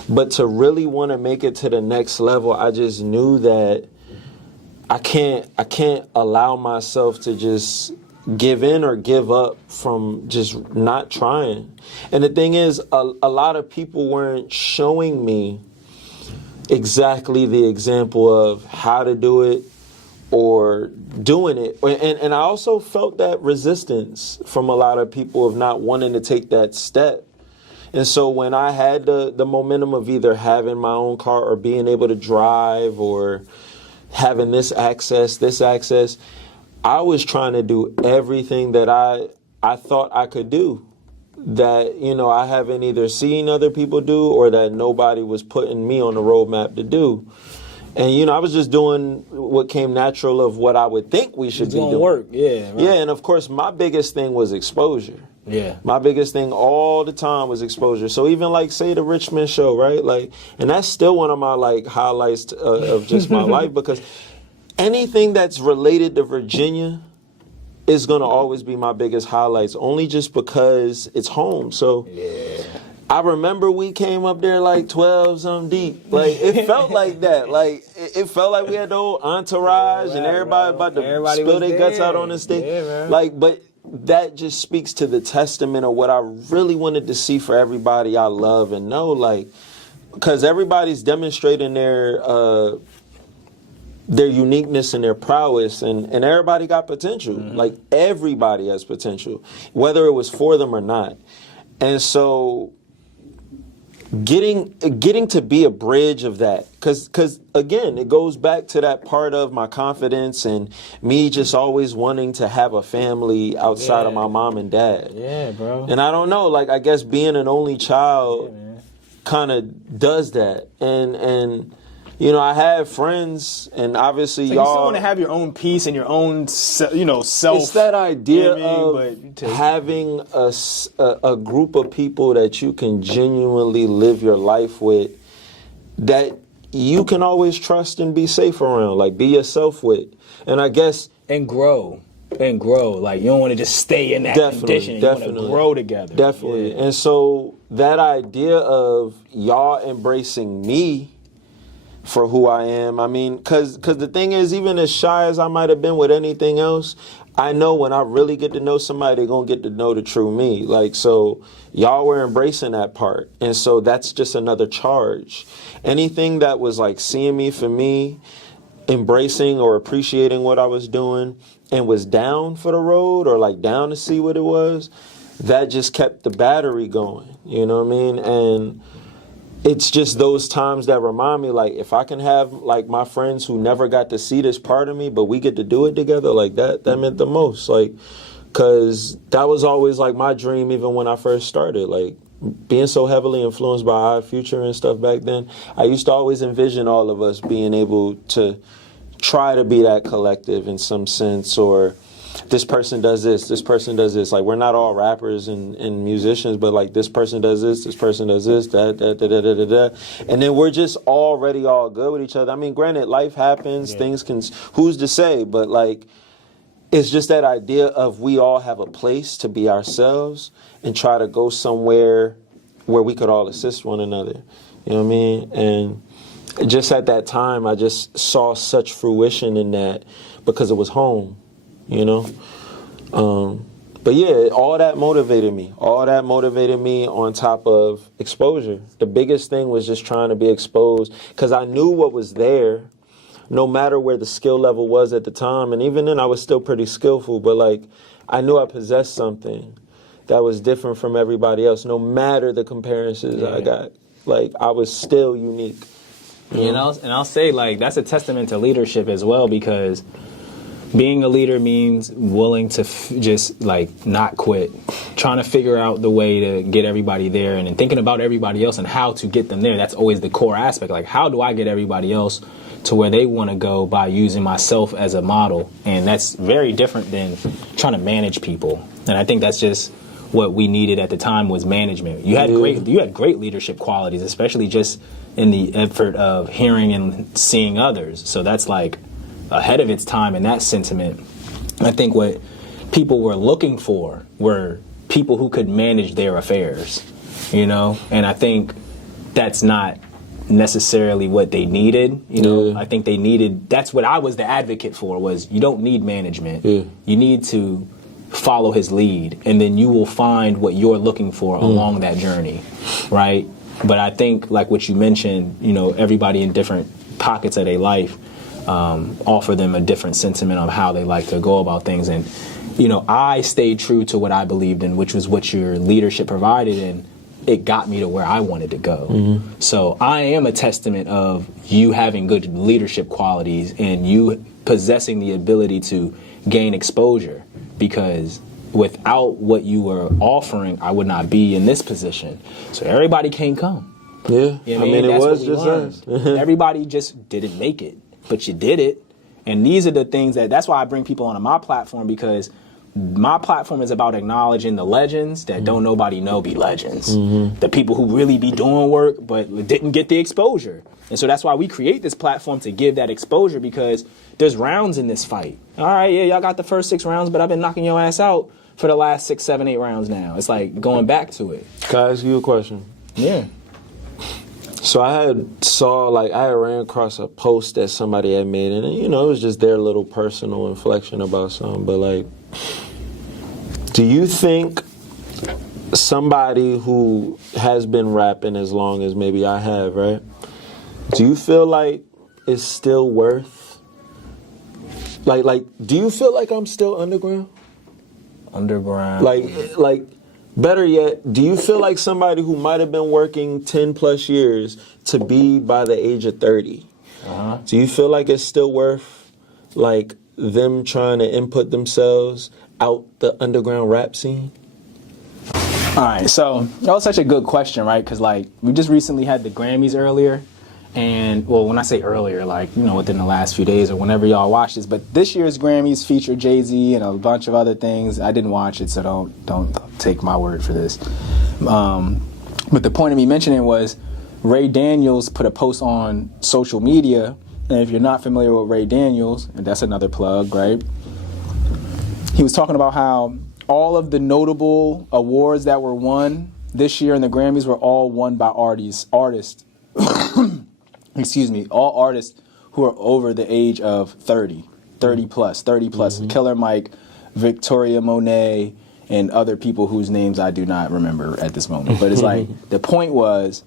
but to really want to make it to the next level, I just knew that I can't allow myself to just give in or give up from just not trying. And the thing is, a lot of people weren't showing me exactly the example of how to do it or doing it. And I also felt that resistance from a lot of people of not wanting to take that step. And so when I had the momentum of either having my own car or being able to drive or having this access, I was trying to do everything that I thought I could do that, you know, I haven't either seen other people do or that nobody was putting me on the roadmap to do. And, you know, I was just doing what came natural of what I would think we should be doing. Work, yeah. Right. Yeah, and of course, my biggest thing was exposure. Yeah. My biggest thing all the time was exposure. So even like, say, the Richmond show, right? Like, and that's still one of my like highlights of just my life, because anything that's related to Virginia is going to always be my biggest highlights, only just because it's home. So yeah. I remember we came up there like 12 something deep. Like, it felt like that. Like, it felt like we had the whole entourage and everybody about to spill their guts out on the stage. Yeah, like, but that just speaks to the testament of what I really wanted to see for everybody I love and know. Like, because everybody's demonstrating their uniqueness and their prowess, and everybody got potential. Like, everybody has potential, whether it was for them or not. And so getting to be a bridge of that, because again, it goes back to that part of my confidence and me just always wanting to have a family outside of my mom and dad. Yeah, bro. And I don't know, like, I guess being an only child kind of does that. And you know, I have friends, and obviously so y'all... you still want to have your own peace and your own, self. It's that idea of but having a group of people that you can genuinely live your life with, that you can always trust and be safe around, like, be yourself with. And I guess... And grow. Like, you don't want to just stay in that condition. You want to grow together. Definitely. Yeah. And so that idea of y'all embracing me for who I am, I mean, because the thing is, even as shy as I might have been with anything else, I know when I really get to know somebody, they're going to get to know the true me. Like, so y'all were embracing that part. And so that's just another charge. Anything that was like seeing me for me, embracing or appreciating what I was doing, and was down for the road or like down to see what it was, that just kept the battery going. You know what I mean? And it's just those times that remind me, like, if I can have, like, my friends who never got to see this part of me, but we get to do it together, like, that meant the most. Like, because that was always, like, my dream even when I first started. Like, being so heavily influenced by Odd Future and stuff back then, I used to always envision all of us being able to try to be that collective in some sense, or this person does this person does this. Like, we're not all rappers and musicians, but like, this person does this person does this, that. And then we're just already all good with each other. I mean, granted, life happens, things can, who's to say, but like, it's just that idea of we all have a place to be ourselves and try to go somewhere where we could all assist one another. You know what I mean? And just at that time, I just saw such fruition in that because it was home. You know, but yeah, all that motivated me. All that motivated me on top of exposure. The biggest thing was just trying to be exposed because I knew what was there, no matter where the skill level was at the time. And even then, I was still pretty skillful. But like, I knew I possessed something that was different from everybody else, no matter the comparisons I got. Like, I was still unique. You know, and I'll say, like, that's a testament to leadership as well, because being a leader means willing to just, like, not quit. Trying to figure out the way to get everybody there, and then thinking about everybody else and how to get them there. That's always the core aspect. Like, how do I get everybody else to where they want to go by using myself as a model? And that's very different than trying to manage people. And I think that's just what we needed at the time, was management. You had great leadership qualities, especially just in the effort of hearing and seeing others. So that's like ahead of its time in that sentiment. I think what people were looking for were people who could manage their affairs, you know? And I think that's not necessarily what they needed, you know? I think they needed, that's what I was the advocate for, was you don't need management. You need to follow his lead, and then you will find what you're looking for along that journey, right? But I think, like what you mentioned, you know, everybody in different pockets of their life offer them a different sentiment of how they like to go about things. And, you know, I stayed true to what I believed in, which was what your leadership provided, and it got me to where I wanted to go. So I am a testament of you having good leadership qualities and you possessing the ability to gain exposure, because without what you were offering, I would not be in this position. So everybody can't come. Yeah, You know I mean, it was just us. Everybody just didn't make it, but you did it. And these are the things that's why I bring people onto my platform, because my platform is about acknowledging the legends that don't nobody know be legends. The people who really be doing work but didn't get the exposure. And so that's why we create this platform, to give that exposure, because there's rounds in this fight. All right, yeah, y'all got the first 6 rounds, but I've been knocking your ass out for the last 6, 7, 8 rounds now. It's like going back to it. Can I ask you a question? Yeah. So I had ran across a post that somebody had made, and you know, it was just their little personal inflection about something. But like, do you think somebody who has been rapping as long as maybe I have, right? Do you feel like it's still worth, like, do you feel like I'm still underground? Underground. Like, better yet, do you feel like somebody who might have been working 10 plus years to be by the age of 30, do you feel like it's still worth, like, them trying to input themselves out the underground rap scene? All right, so that was such a good question, right? Because, like, we just recently had the Grammys earlier. And, well, when I say earlier, like, you know, within the last few days or whenever y'all watch this. But this year's Grammys featured Jay-Z and a bunch of other things. I didn't watch it, so don't take my word for this. But the point of me mentioning was Ray Daniels put a post on social media. And if you're not familiar with Ray Daniels, and that's another plug, right? He was talking about how all of the notable awards that were won this year in the Grammys were all won by artists. Excuse me, all artists who are over the age of 30 plus. Killer Mike, Victoria Monet, and other people whose names I do not remember at this moment. But it's like, the point was,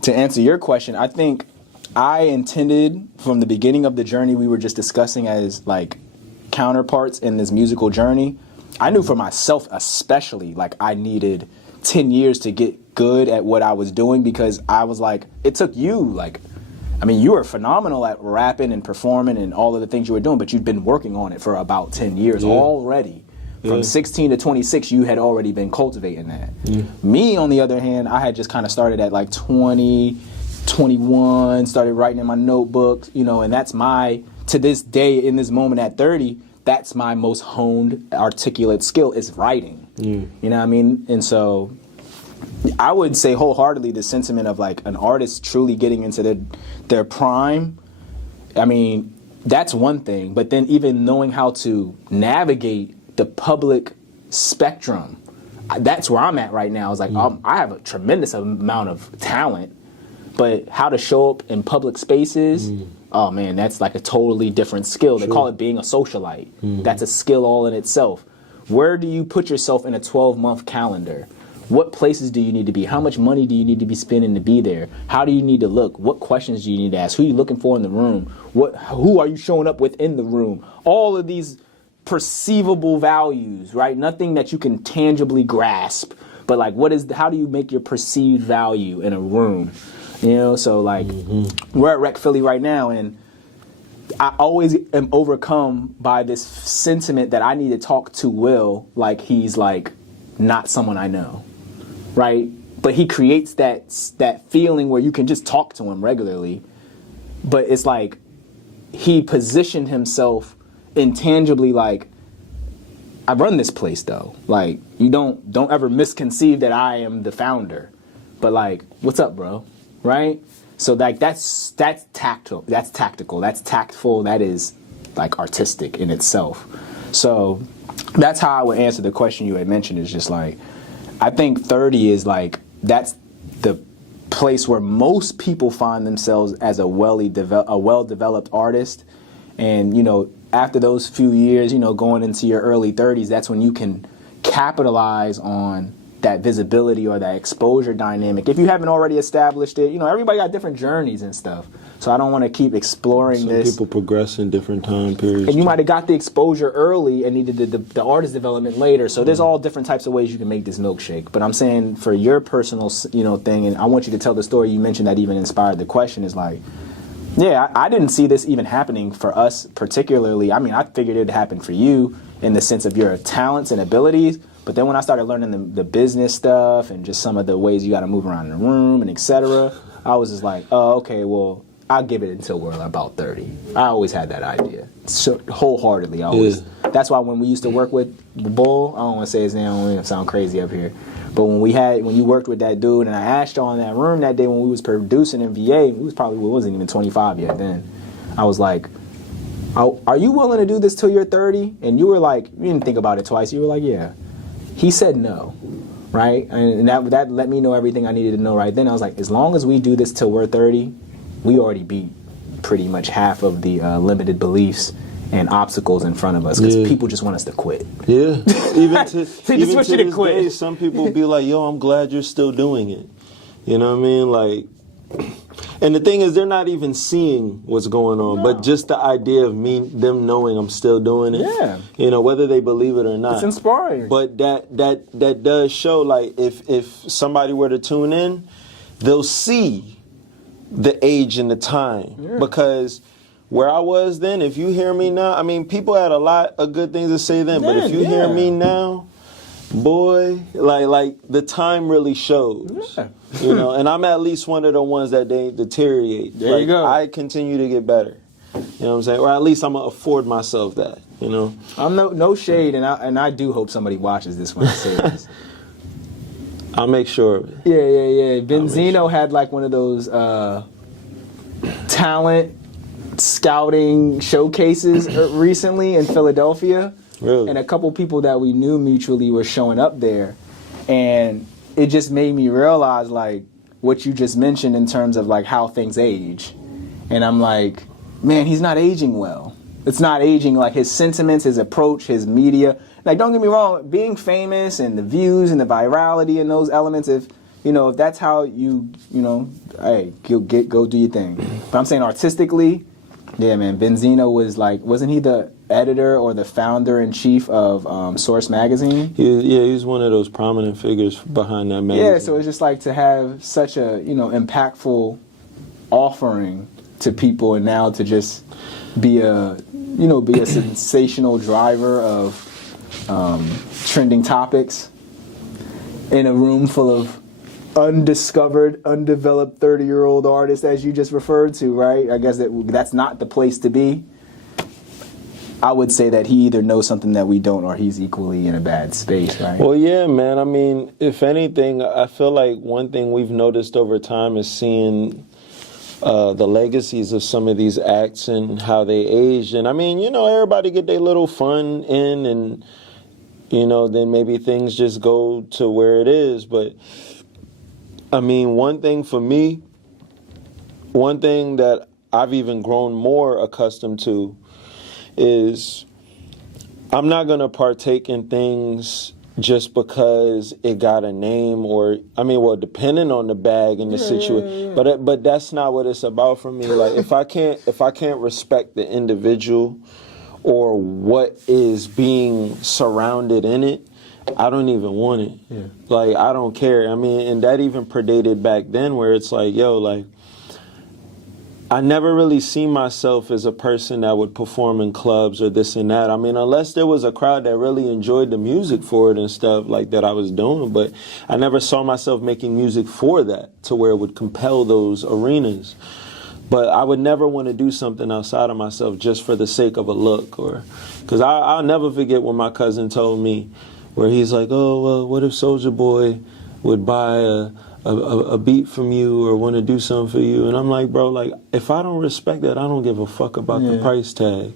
to answer your question, I think I intended from the beginning of the journey we were just discussing as like counterparts in this musical journey, I knew for myself especially, like, I needed 10 years to get good at what I was doing, because I was like, it took you, like, I mean, you were phenomenal at rapping and performing and all of the things you were doing, but you'd been working on it for about 10 years already. From 16 to 26, you had already been cultivating that. Me, on the other hand, I had just kind of started at like 20, 21, started writing in my notebook, you know, and that's my, to this day, in this moment at 30, that's my most honed articulate skill, is writing. You know what I mean? And so I would say wholeheartedly the sentiment of like an artist truly getting into their prime, I mean, that's one thing. But then even knowing how to navigate the public spectrum, that's where I'm at right now. It's like I have a tremendous amount of talent, but how to show up in public spaces, oh man, that's like a totally different skill. They call it being a socialite. That's a skill all in itself. Where do you put yourself in a 12-month calendar? What places do you need to be? How much money do you need to be spending to be there? How do you need to look? What questions do you need to ask? Who are you looking for in the room? Who are you showing up with in the room? All of these perceivable values, right? Nothing that you can tangibly grasp, but like, how do you make your perceived value in a room? You know, so like, we're at Rec Philly right now, and I always am overcome by this sentiment that I need to talk to Will like he's like not someone I know, right? But he creates that feeling where you can just talk to him regularly, but it's like he positioned himself intangibly, like, I run this place though. Like, you don't ever misconceive that I am the founder, but like, what's up, bro? Right? So like that's tactile, that's tactical, that's tactful, that is like artistic in itself. So that's how I would answer the question you had mentioned, is just like, I think 30 is like, that's the place where most people find themselves as a well-developed artist. And, you know, after those few years, you know, going into your early 30s, that's when you can capitalize on that visibility or that exposure dynamic. If you haven't already established it, you know, everybody got different journeys and stuff. So I don't want to keep exploring this. Some people progress in different time periods. And you might have got the exposure early and needed the artist development later. So there's all different types of ways you can make this milkshake. But I'm saying for your personal, you know, thing, and I want you to tell the story you mentioned that even inspired the question, is like, yeah, I didn't see this even happening for us particularly. I mean, I figured it would happen for you in the sense of your talents and abilities. But then when I started learning the business stuff and just some of the ways you got to move around in the room and etc., I was just like, oh, okay, well, I'll give it until we're about 30. I always had that idea, so wholeheartedly. That's why when we used to work with Bull, I don't want to say his name, I don't want to sound crazy up here, but when you worked with that dude, and I asked y'all in that room that day when we was producing in VA, we wasn't even 25 yet then. I was like, are you willing to do this till you're 30? And you were like, you didn't think about it twice. You were like, yeah. He said no, right? And that let me know everything I needed to know right then. I was like, as long as we do this till we're 30, we already beat pretty much half of the limited beliefs and obstacles in front of us because people just want us to quit. Yeah, even to They just want you to this quit. day, some people be like, "Yo, I'm glad you're still doing it." You know what I mean? Like, and the thing is, they're not even seeing what's going on, but just the idea of them knowing I'm still doing it. Yeah. You know, whether they believe it or not. It's inspiring. But that does show, like, if somebody were to tune in, they'll see the age and the time. Because where I was then, if you hear me now, I mean, people had a lot of good things to say then, but if you hear me now, boy, like the time really shows. Yeah. You know, and I'm at least one of the ones that they deteriorate. There you go. I continue to get better. You know what I'm saying? Or at least I'm gonna afford myself that. You know. I'm no shade, and I do hope somebody watches this when I say this. I'll make sure of it. Yeah. Benzeno had like one of those talent scouting showcases recently in Philadelphia. Really? And a couple people that we knew mutually were showing up there. And it just made me realize like what you just mentioned in terms of like how things age. And I'm like, man, he's not aging well. It's not aging, like his sentiments, his approach, his media. Like, don't get me wrong, being famous and the views and the virality and those elements, if that's how hey, go do your thing. But I'm saying artistically, yeah, man, Benzeno was like, wasn't he the editor or the founder and chief of Source magazine? He's one of those prominent figures behind that magazine. Yeah, so it's just like to have such a, impactful offering to people, and now to just be a sensational driver of trending topics in a room full of undiscovered, undeveloped 30-year-old artists, as you just referred to, right? I guess that's not the place to be. I would say that he either knows something that we don't, or he's equally in a bad space, right? Well, yeah, man. I mean, if anything, I feel like one thing we've noticed over time is seeing the legacies of some of these acts and how they aged. And I mean, everybody get their little fun in, and then maybe things just go to where it is. But I mean, one thing that I've even grown more accustomed to is I'm not going to partake in things just because it got a name, or depending on the bag and the situation. But that's not what it's about for me. Like, if I can't respect the individual or what is being surrounded in it, I don't even want it. Yeah. Like, I don't care. I mean, and that even predated back then, where it's like, yo, like, I never really see myself as a person that would perform in clubs or this and that. I mean, unless there was a crowd that really enjoyed the music for it and stuff like that I was doing. But I never saw myself making music for that, to where it would compel those arenas. But I would never want to do something outside of myself just for the sake of a look. Or because I'll never forget when my cousin told me, where he's like, oh, well, what if Soulja Boy would buy a beat from you or want to do something for you? And I'm like, bro, like, if I don't respect that, I don't give a fuck about the price tag.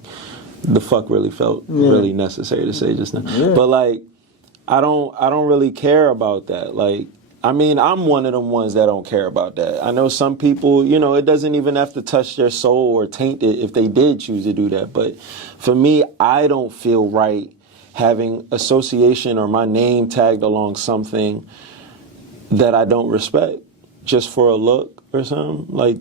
The fuck really felt really necessary to say just now. Yeah. But like, I don't really care about that. Like, I mean, I'm one of them ones that don't care about that. I know some people, it doesn't even have to touch their soul or taint it if they did choose to do that. But for me, I don't feel right having association or my name tagged along something that I don't respect just for a look or something. Like,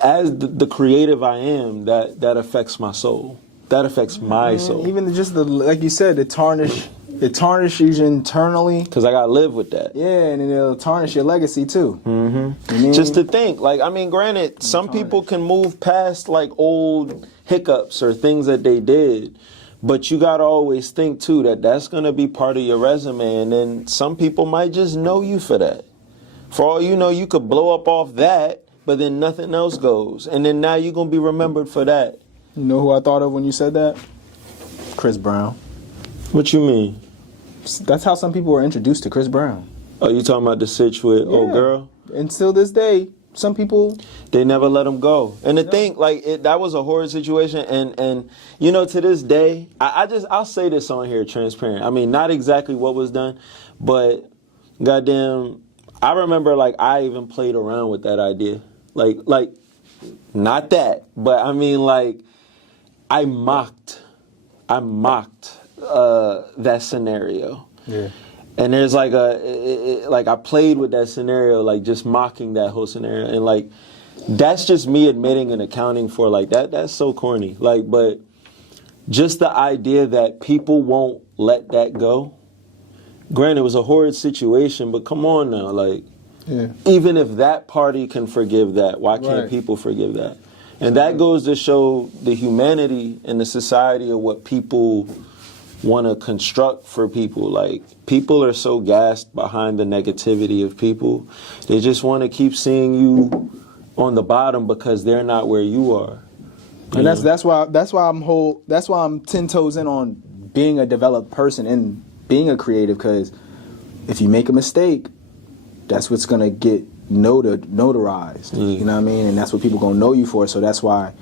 as the creative I am, that affects my soul. That affects my soul. Even just like you said, it tarnishes you internally. Because I got to live with that. Yeah, and it'll tarnish your legacy too. Mm-hmm. Just to think, like, I mean, granted, some people can move past like old hiccups or things that they did. But you got to always think, too, that that's going to be part of your resume. And then some people might just know you for that. For all you know, you could blow up off that, but then nothing else goes. And then now you're going to be remembered for that. You know who I thought of when you said that? Chris Brown. What you mean? That's how some people were introduced to Chris Brown. Oh, you talking about the sitch with old girl? Until this day, some people... They never let him go. And the thing, like, that was a horrid situation. And to this day, I'll say this on here, transparent. I mean, not exactly what was done, but goddamn, I remember, like, I even played around with that idea. Like, not that, but I mean, like, I mocked I mocked that scenario. Yeah. And there's like like I played with that scenario, like just mocking that whole scenario. And like, that's just me admitting and accounting for like that's so corny. Like, but just the idea that people won't let that go. Granted, it was a horrid situation, but come on now, like, even if that party can forgive that, why can't people forgive that? And that goes to show the humanity and the society of what people want to construct for people. Like, people are so gassed behind the negativity of people. They just want to keep seeing you on the bottom because they're not where you are. And that's why I'm 10 toes in on being a developed person and being a creative, because if you make a mistake, that's what's gonna get notarized. You know what I mean? And that's what people gonna know you for. So that's why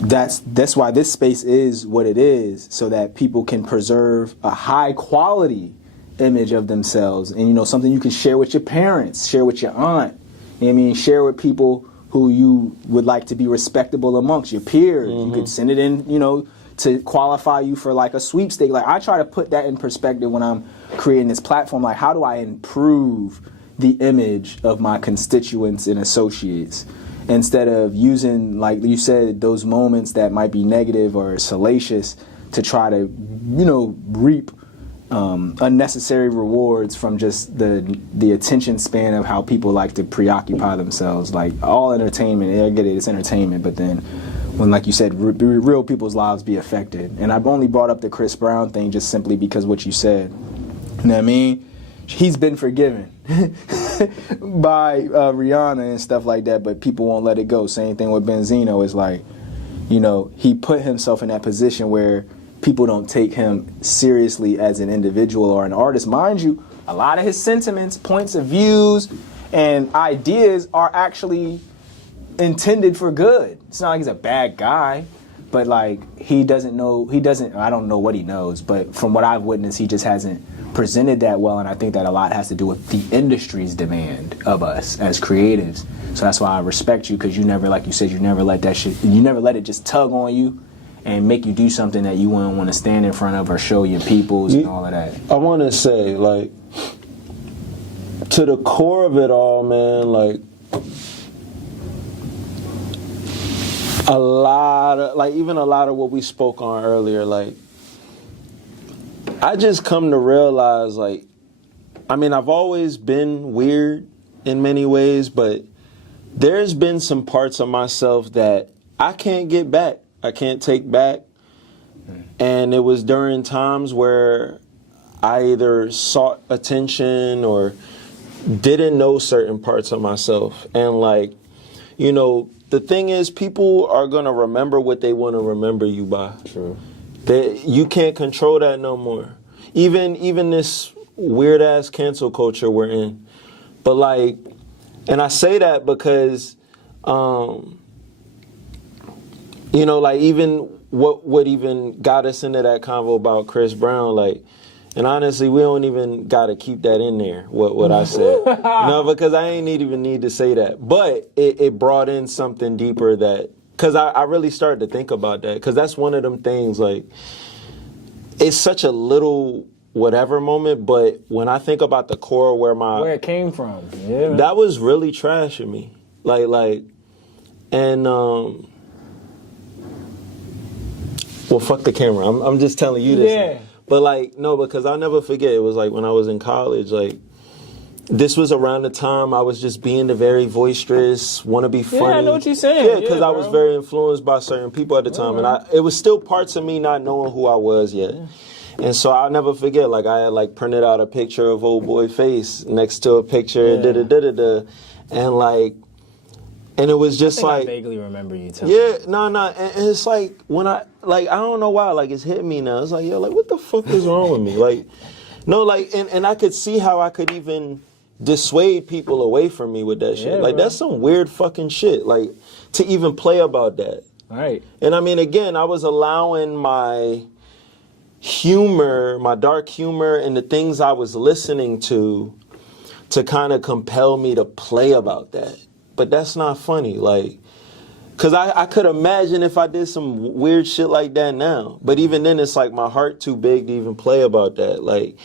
this space is what it is, so that people can preserve a high quality image of themselves, and, you know, something you can share with your parents, share with your aunt. You know what I mean? Share with people who you would like to be respectable amongst your peers. You could send it in, you know, to qualify you for like a sweepstake. Like, I try to put that in perspective when I'm creating this platform. Like, how do I improve the image of my constituents and associates, instead of using, like you said, those moments that might be negative or salacious to try to, you know, reap unnecessary rewards from just the attention span of how people like to preoccupy themselves. Like, all entertainment, I get it, it's entertainment, but then when, like you said, real people's lives be affected. And I've only brought up the Chris Brown thing just simply because what you said. You know what I mean? He's been forgiven by Rihanna and stuff like that, but people won't let it go. Same thing with Benzeno. Is like, you know, he put himself in that position where people don't take him seriously as an individual or an artist. Mind you, a lot of his sentiments, points of views, and ideas are actually intended for good. It's not like he's a bad guy, but like, I don't know what he knows, but from what I've witnessed, he just hasn't presented that well, and I think that a lot has to do with the industry's demand of us as creatives. So that's why I respect you, because you never, like you said, you never let it just tug on you and make you do something that you wouldn't want to stand in front of or show your peoples and all of that. I want to say, like, to the core of it all, man, like, a lot of what we spoke on earlier, like, I just come to realize, like, I mean, I've always been weird in many ways, but there's been some parts of myself that I can't get back. I can't take back. And it was during times where I either sought attention or didn't know certain parts of myself. And, like, you know, the thing is, people are going to remember what they want to remember you by. True. You can't control that no more. Even this weird ass cancel culture we're in. But, like, and I say that because, you know, like, even what even got us into that convo about Chris Brown, like, and honestly, we don't even got to keep that in there, what I said. No, because I ain't even need to say that. But it brought in something deeper that, because I really started to think about that, because that's one of them things, like, it's such a little whatever moment, but when I think about the core where it came from, that was really trash of me. Like, and, well, fuck the camera. I'm just telling you this. Yeah. But, like, no, because I'll never forget. It was like when I was in college, like, this was around the time I was just being the very boisterous, want to be funny. Yeah, I know what you're saying. Yeah, because I was very influenced by certain people at the time. And it was still parts of me not knowing who I was yet. Yeah. And so I'll never forget, like, I had, like, printed out a picture of old boy face next to a picture, and, like, and it was just I vaguely remember you telling me. No, and it's like, when I don't know why, like, it's hit me now. It's like, yo, like, what the fuck is wrong with me? Like, no, like, and I could see how I could even dissuade people away from me with that shit. Yeah, like, bro. That's some weird fucking shit, like, to even play about that. Right. And I mean, again, I was allowing my humor, my dark humor, and the things I was listening to kind of compel me to play about that. But that's not funny. Like, Because I could imagine if I did some weird shit like that now. But even then, it's like my heart too big to even play about that. Like,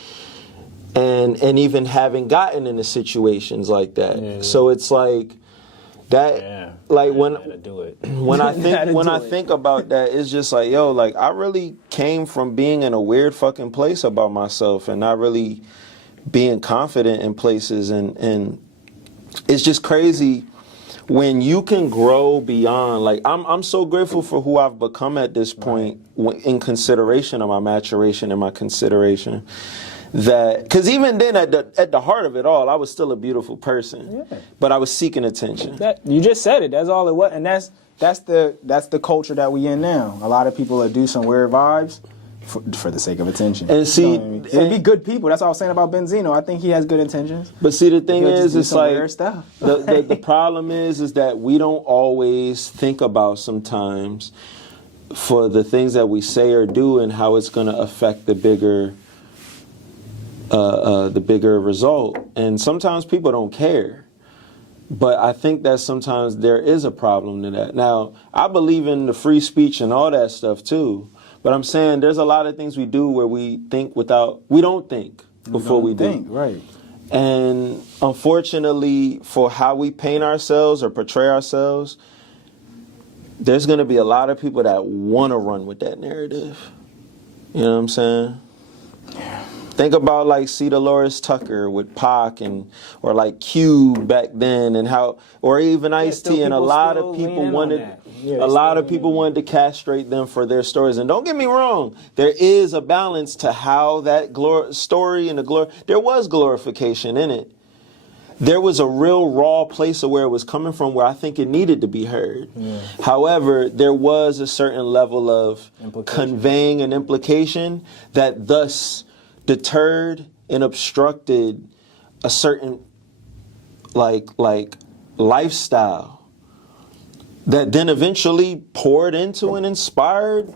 and even having gotten into situations like that. Yeah. So it's like that, like when I think about that, it's just like, yo, like I really came from being in a weird fucking place about myself and not really being confident in places. And it's just crazy when you can grow beyond, like, I'm so grateful for who I've become at this point in consideration of my maturation and my consideration. That, because even then, at the heart of it all, I was still a beautiful person, but I was seeking attention. You just said it. That's all it was, and that's the culture that we in now. A lot of people that do some weird vibes for the sake of attention. And see, you know what I mean? It'd be good people. That's all I was saying about Benzeno. I think he has good intentions. But see, the thing is, it's like the problem is that we don't always think about sometimes for the things that we say or do and how it's going to affect the bigger result. And sometimes people don't care. But I think that sometimes there is a problem to that. Now, I believe in the free speech and all that stuff too. But I'm saying there's a lot of things we do where we don't think before we do. Right. And unfortunately, for how we paint ourselves or portray ourselves, there's going to be a lot of people that want to run with that narrative. You know what I'm saying? Yeah. Think about like C. Dolores Tucker with Pac or like Cube back then and how, or even Ice-T, and a lot of people wanted to castrate them for their stories. And don't get me wrong, there is a balance to how that story and there was glorification in it. There was a real raw place of where it was coming from where I think it needed to be heard. Yeah. However, there was a certain level of conveying an implication that thus deterred and obstructed a certain like lifestyle that then eventually poured into and inspired.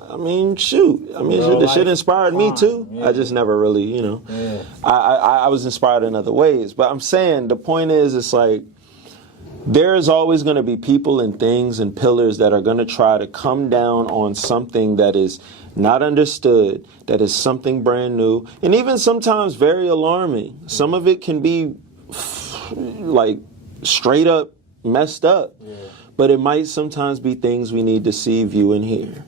I mean, shoot. I mean, the shit inspired me too. Yeah. I just never really, you know. Yeah. I was inspired in other ways. But I'm saying the point is, it's like there is always going to be people and things and pillars that are going to try to come down on something that is not understood, that is something brand new, and even sometimes very alarming. Some of it can be like straight up messed up, but it might sometimes be things we need to see, view, and hear.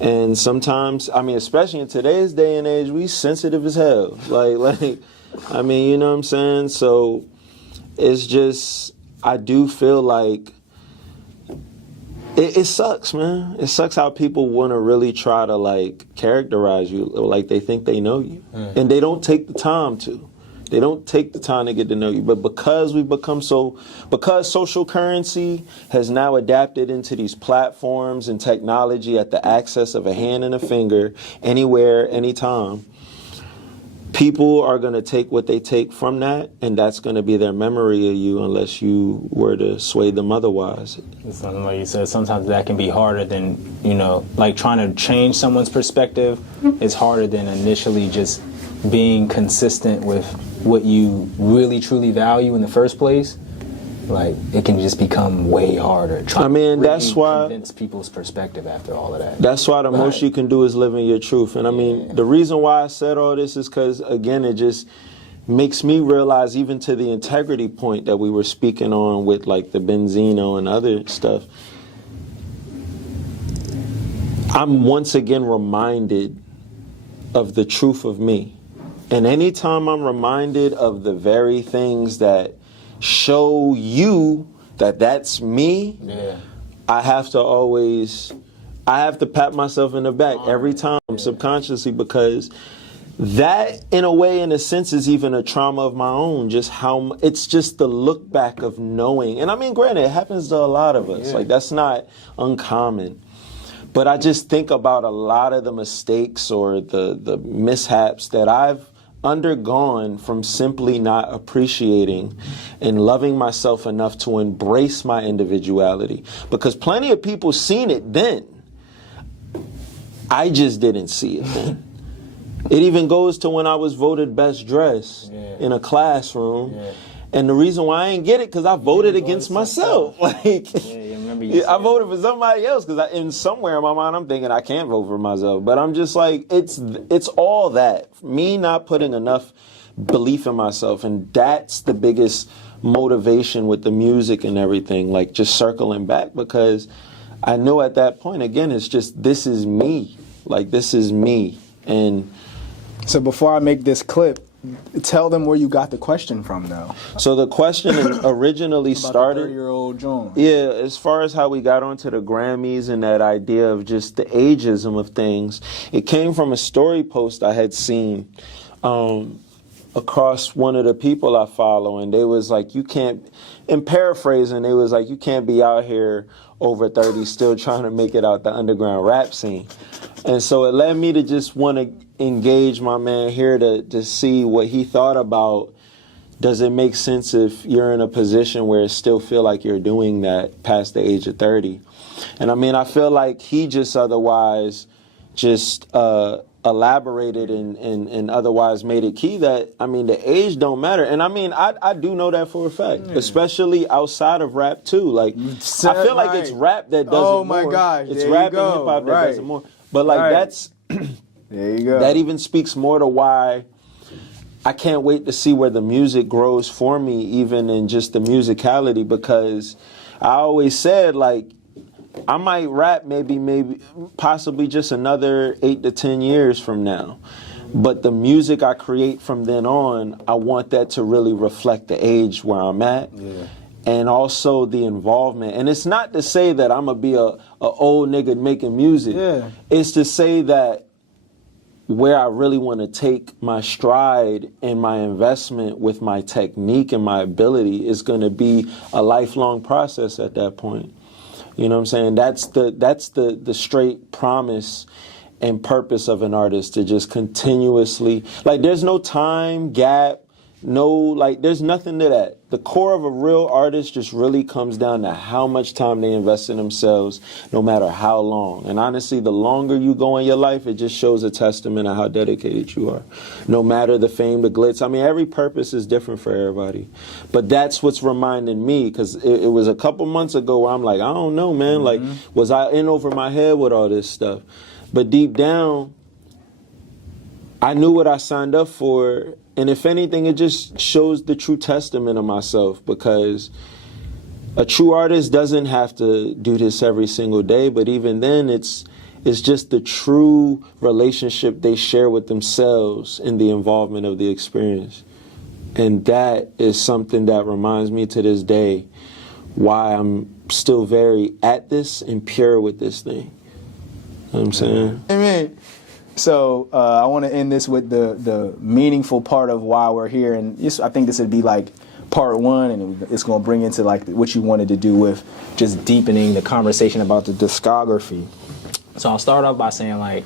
And sometimes, I mean, especially in today's day and age, we sensitive as hell. Like, I mean, you know what I'm saying? So it's just, I do feel like it sucks, man. It sucks how people want to really try to like characterize you like they think they know you. And they don't take the time to. They don't take the time to get to know you. But because because social currency has now adapted into these platforms and technology at the access of a hand and a finger, anywhere, anytime, people are going to take what they take from that, and that's going to be their memory of you unless you were to sway them otherwise. Something like you said, sometimes that can be harder than, you know, like trying to change someone's perspective is harder than initially just being consistent with what you really truly value in the first place. Like, it can just become way harder. That's why convince people's perspective after all of that. That's why the most you can do is live in your truth. And I mean, the reason why I said all this is because, again, it just makes me realize, even to the integrity point that we were speaking on with like the Benzeno and other stuff, I'm once again reminded of the truth of me. And anytime I'm reminded of the very things that show you that that's me, I have to pat myself in the back every time subconsciously, because that, in a way, in a sense, is even a trauma of my own. Just how it's just the look back of knowing. And I mean, granted, it happens to a lot of us. Like, that's not uncommon. But I just think about a lot of the mistakes or the mishaps that I've undergone from simply not appreciating and loving myself enough to embrace my individuality. Because plenty of people seen it then. I just didn't see it then. It even goes to when I was voted best dressed in a classroom. And the reason why I ain't get it, because I voted against myself. Like, you remember you. I voted for somebody else because in somewhere in my mind I'm thinking I can't vote for myself. But I'm just like, it's all that. Me not putting enough belief in myself, and that's the biggest motivation with the music and everything. Like just circling back, because I know at that point again, it's just this is me. Like this is me. And so before I make this clip, tell them where you got the question from, though. So the question originally started. The 30-year-old John. Yeah, as far as how we got onto the Grammys and that idea of just the ageism of things, it came from a story post I had seen across one of the people I follow, and they was like, you can't, in paraphrasing, they was like, you can't be out here over 30 still trying to make it out the underground rap scene. And so it led me to just want to engage my man here to see what he thought about, does it make sense if you're in a position where it still feel like you're doing that past the age of 30? And I mean, I feel like he just otherwise just elaborated and otherwise made it key that, I mean, the age don't matter. And I mean, I do know that for a fact, especially outside of rap too. Like, I feel like it's rap that does it more. Oh my gosh, it's rap and hip hop that does it more. But like that's, there you go. That even speaks more to why I can't wait to see where the music grows for me, even in just the musicality, because I always said, like, I might rap maybe possibly just another 8 to 10 years from now. But the music I create from then on, I want that to really reflect the age where I'm at. Yeah. And also the involvement. And it's not to say that I'm going to be a old nigga making music. Yeah. It's to say that where I really want to take my stride and my investment with my technique and my ability is going to be a lifelong process at that point. You know what I'm saying? That's the straight promise and purpose of an artist, to just continuously, like, there's no time gap, no, like, there's nothing to that. The core of a real artist just really comes down to how much time they invest in themselves, no matter how long. And honestly, the longer you go in your life, it just shows a testament of how dedicated you are. No matter the fame, the glitz. I mean, every purpose is different for everybody. But that's what's reminding me, because it was a couple months ago where I'm like, I don't know, man. Like, was I in over my head with all this stuff? But deep down, I knew what I signed up for. And if anything, it just shows the true testament of myself, because a true artist doesn't have to do this every single day. But even then, it's just the true relationship they share with themselves in the involvement of the experience. And that is something that reminds me to this day why I'm still very at this and pure with this thing. You know what I'm saying? Amen. So I want to end this with the meaningful part of why we're here, and I think this would be like part one, and it's going to bring into like what you wanted to do with just deepening the conversation about the discography. So I'll start off by saying, like,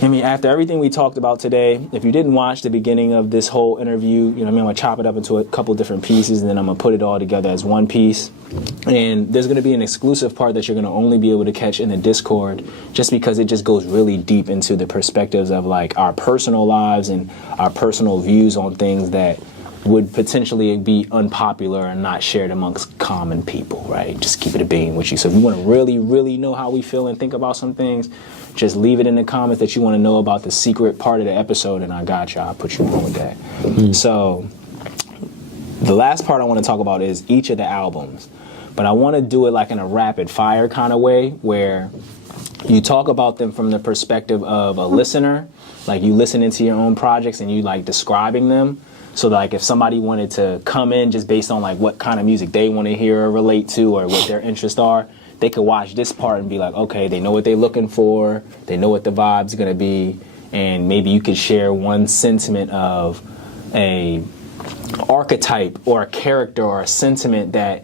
I mean, after everything we talked about today, if you didn't watch the beginning of this whole interview, you know what I mean, I'm going to chop it up into a couple different pieces, and then I'm going to put it all together as one piece. And there's going to be an exclusive part that you're going to only be able to catch in the Discord, just because it just goes really deep into the perspectives of, like, our personal lives and our personal views on things that would potentially be unpopular and not shared amongst common people, right? Just keep it a being with you. So if you want to really, really know how we feel and think about some things, just leave it in the comments that you want to know about the secret part of the episode, and I got you. I'll put you on with that. So the last part I want to talk about is each of the albums. But I want to do it like in a rapid fire kind of way, where you talk about them from the perspective of a listener, like you listen into your own projects and you like describing them. So like if somebody wanted to come in just based on like what kind of music they want to hear or relate to or what their interests are, they could watch this part and be like, okay, they know what they're looking for, they know what the vibe's going to be, and maybe you could share one sentiment of a archetype or a character or a sentiment that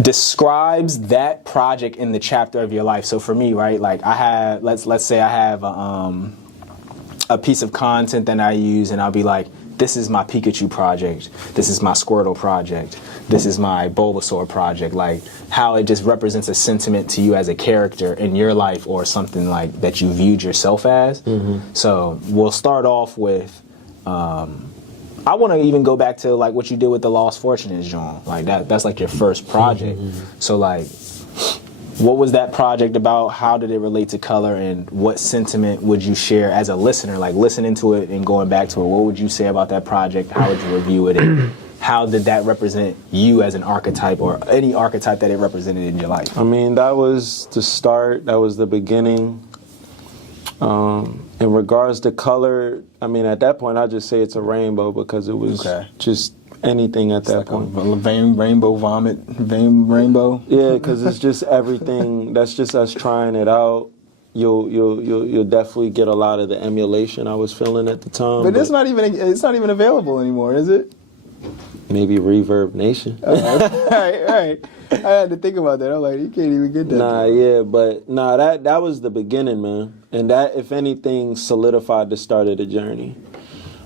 describes that project in the chapter of your life. So for me, right, like I have, let's say I have a piece of content that I use, and I'll be like, this is my Pikachu project, this is my Squirtle project, this is my Bulbasaur project, like how it just represents a sentiment to you as a character in your life or something like that you viewed yourself as. So we'll start off with I want to even go back to like what you did with the Lost Fortunates, John. Like that's like your first project. So like, what was that project about? How did it relate to color? And what sentiment would you share as a listener? Like listening to it and going back to it, what would you say about that project? How would you review it? And how did that represent you as an archetype or any archetype that it represented in your life? I mean, that was the start. That was the beginning. In regards to color, I mean, at that point, I just say it's a rainbow because it was just anything at that point. Rainbow vomit, rainbow. Yeah, because it's just everything. That's just us trying it out. You'll definitely get a lot of the emulation I was feeling at the time. But it's not even available anymore, is it? Maybe Reverb Nation. All right. I had to think about that. I'm like, you can't even get that. That was the beginning, man. And that, if anything, solidified the start of the journey.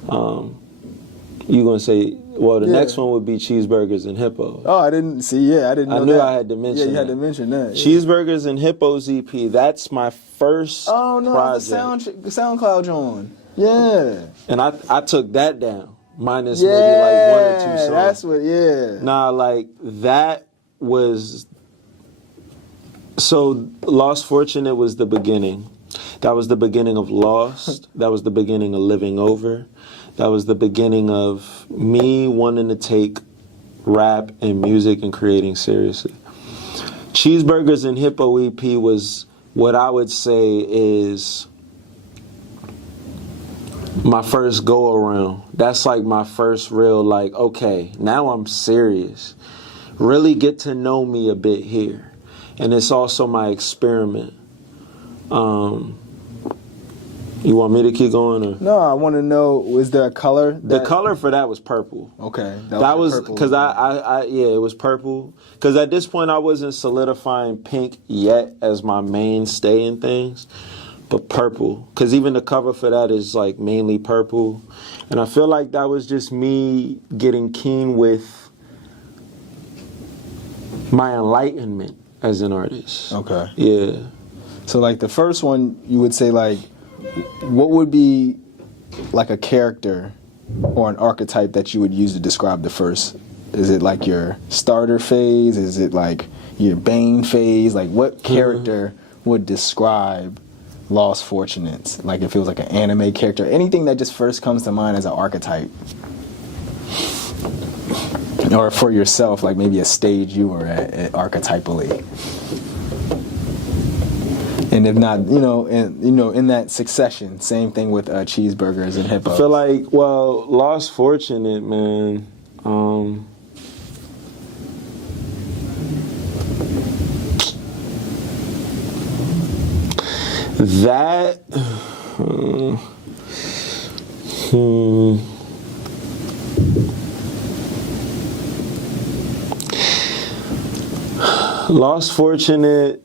You gonna say, well, the next one would be Cheeseburgers and Hippos. Oh, I didn't know I knew that. I had to mention that. Yeah, you had to mention that. Yeah. Cheeseburgers and Hippos EP, that's my first project. Oh, no, the SoundCloud joint. Yeah. And I took that down, minus maybe like one or two songs. That's what, Nah, like, that was... So, Lost Fortunate was the beginning. That was the beginning of Lost. That was the beginning of Living Over. That was the beginning of me wanting to take rap and music and creating seriously. Cheeseburgers and Hippo EP was what I would say is my first go around. That's like my first real, like, okay, now I'm serious. Really get to know me a bit here. And it's also my experiment. You want me to keep going? Or? No, I want to know, was there a color? The color for that was purple. Okay. That was because it was purple. Because at this point I wasn't solidifying pink yet as my mainstay in things, but purple. Because even the cover for that is like mainly purple. And I feel like that was just me getting keen with my enlightenment as an artist. Okay. Yeah. So like the first one, you would say like, what would be like a character or an archetype that you would use to describe the first? Is it like your starter phase? Is it like your Bane phase? Like what character would describe Lost Fortunates? Like if it was like an anime character, anything that just first comes to mind as an archetype. Or for yourself, like maybe a stage you were at archetypally. And if not, in that succession, same thing with Cheeseburgers and Hippos. I feel like, well, Lost Fortunate, man. That. Lost Fortunate.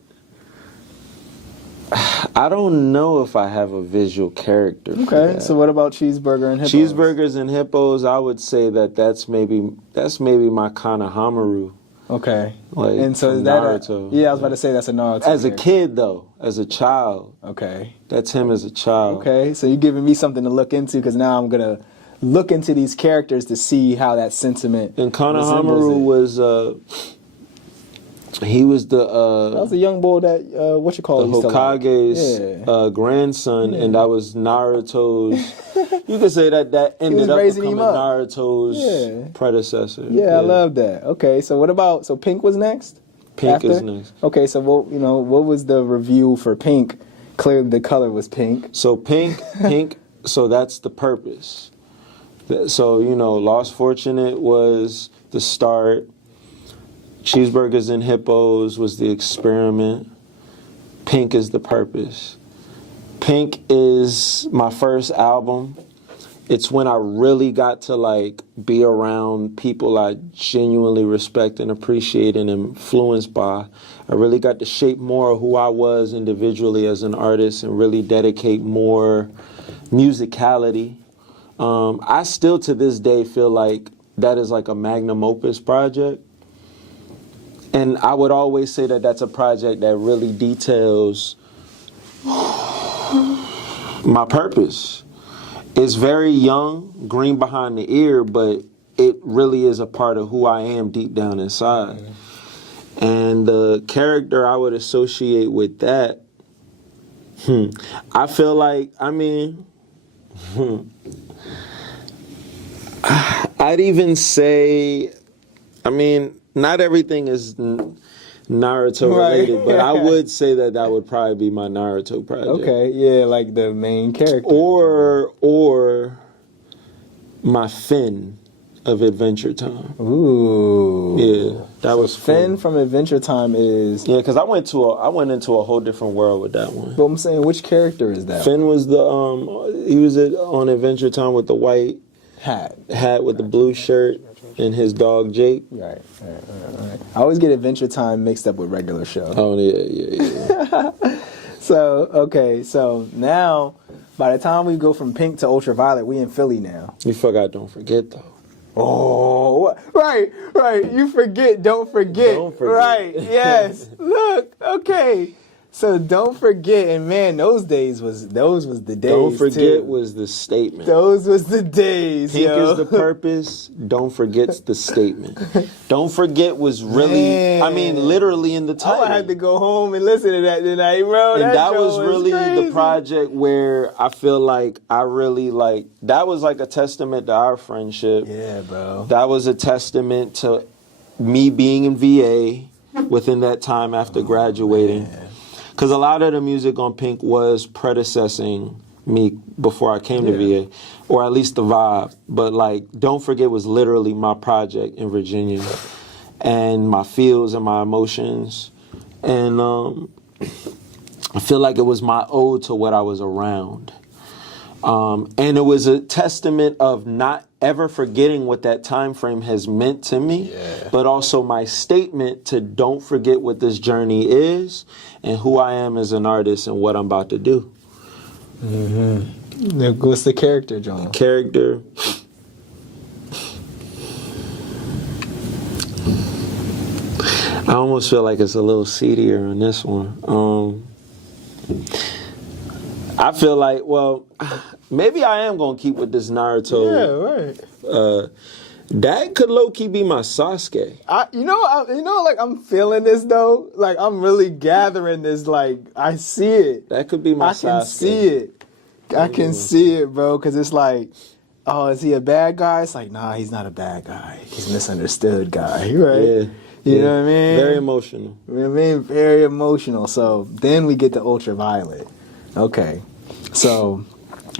I don't know if I have a visual character. Okay, so what about Cheeseburger and Hippos? Cheeseburgers and Hippos, I would say that's maybe my kind of Hamaru. Okay. Like, and so is that Naruto. I was about to say that's a Naruto. As a kid, though, as a child. Okay. That's him as a child. Okay, so you're giving me something to look into because now I'm gonna look into these characters to see how that sentiment. And Kana Hamaru was. He was the that was a young boy that the Hokage's grandson, and that was Naruto's. You could say that ended up becoming Naruto's predecessor. Yeah, I love that. Okay, so what about Pink was next? Pink is next. Okay, so what was the review for Pink? Clearly, the color was pink. So pink. So that's the purpose. So Lost Fortunate was the start. Cheeseburgers and Hippos was the experiment. Pink is the purpose. Pink is my first album. It's when I really got to be around people I genuinely respect and appreciate and influenced by. I really got to shape more of who I was individually as an artist and really dedicate more musicality. I still to this day feel like that is like a magnum opus project. And I would always say that that's a project that really details my purpose. It's very young, green behind the ear, but it really is a part of who I am deep down inside. And the character I would associate with that, I feel like, I mean, I'd even say, I mean, not everything is Naruto related, but I would say that would probably be my Naruto project. Okay, yeah, like the main character. Or my Finn of Adventure Time. Ooh. Yeah, that was Finn from Adventure Time is... Yeah, because I went into a whole different world with that one. But I'm saying, which character is that? Finn was he was on Adventure Time with the white hat with the blue shirt and his dog Jake. Right. I always get Adventure Time mixed up with regular show. Oh, yeah. So now, by the time we go from Pink to Ultraviolet, we in Philly now. You forgot Don't Forget, though. Oh, right. You forget, don't forget. Right, yes. Look, okay. So Don't Forget, and man, those was the days. Don't Forget was the statement. Those was the days. Pink is the purpose. Don't Forget's the statement. Don't Forget was really, I mean, literally in the title. I had to go home and listen to that tonight, bro. And that was really crazy. the project where I feel like I really that was like a testament to our friendship. Yeah, bro. That was a testament to me being in VA within that time after graduating. Man. Because a lot of the music on Pink was predecessing me before I came to VA, or at least the vibe. But Don't Forget was literally my project in Virginia, and my feels and my emotions. And I feel like it was my ode to what I was around. And it was a testament of not ever forgetting what that time frame has meant to me, but also my statement to don't forget what this journey is and who I am as an artist and what I'm about to do. Mm-hmm. What's the character, John? Character. I almost feel like it's a little seedier on this one. I feel like, well, maybe I am going to keep with this Naruto. Yeah, right. That could low-key be my Sasuke. I'm feeling this, though. Like, I'm really gathering this. Like, I see it. That could be my Sasuke. I can see it. I can see it, bro, because it's like, oh, is he a bad guy? It's like, nah, he's not a bad guy. He's a misunderstood guy, right? Yeah. You know what I mean? Very emotional. You know what I mean? Very emotional. So then we get to Ultraviolet. Okay. So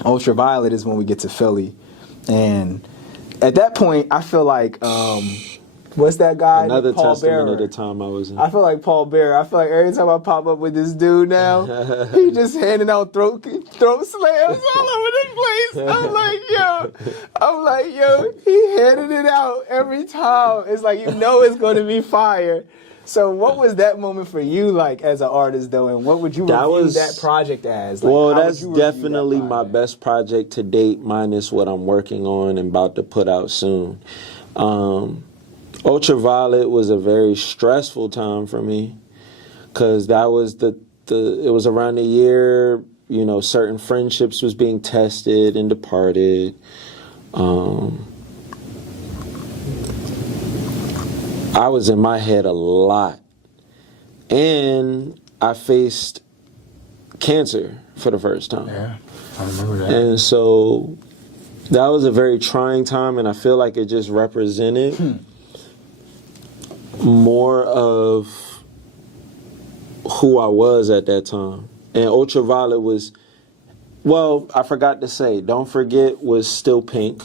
Ultraviolet is when we get to Philly. And at that point, I feel like, what's that guy? Another Paul testament Bearer. of the time I was in. I feel like Paul Bearer. I feel like every time I pop up with this dude now, he just handing out throat slams all over the place. I'm like, yo, he handing it out every time. It's like, it's going to be fire. So what was that moment for you like as an artist, though, and what would you review that project as? Like, well, that's definitely my best project to date, minus what I'm working on and about to put out soon. Ultraviolet was a very stressful time for me because that was it was around the year, certain friendships was being tested and departed. I was in my head a lot. And I faced cancer for the first time. Yeah, I remember that. And so that was a very trying time, and I feel like it just represented more of who I was at that time. And Ultraviolet was, I forgot to say, Don't Forget was still pink.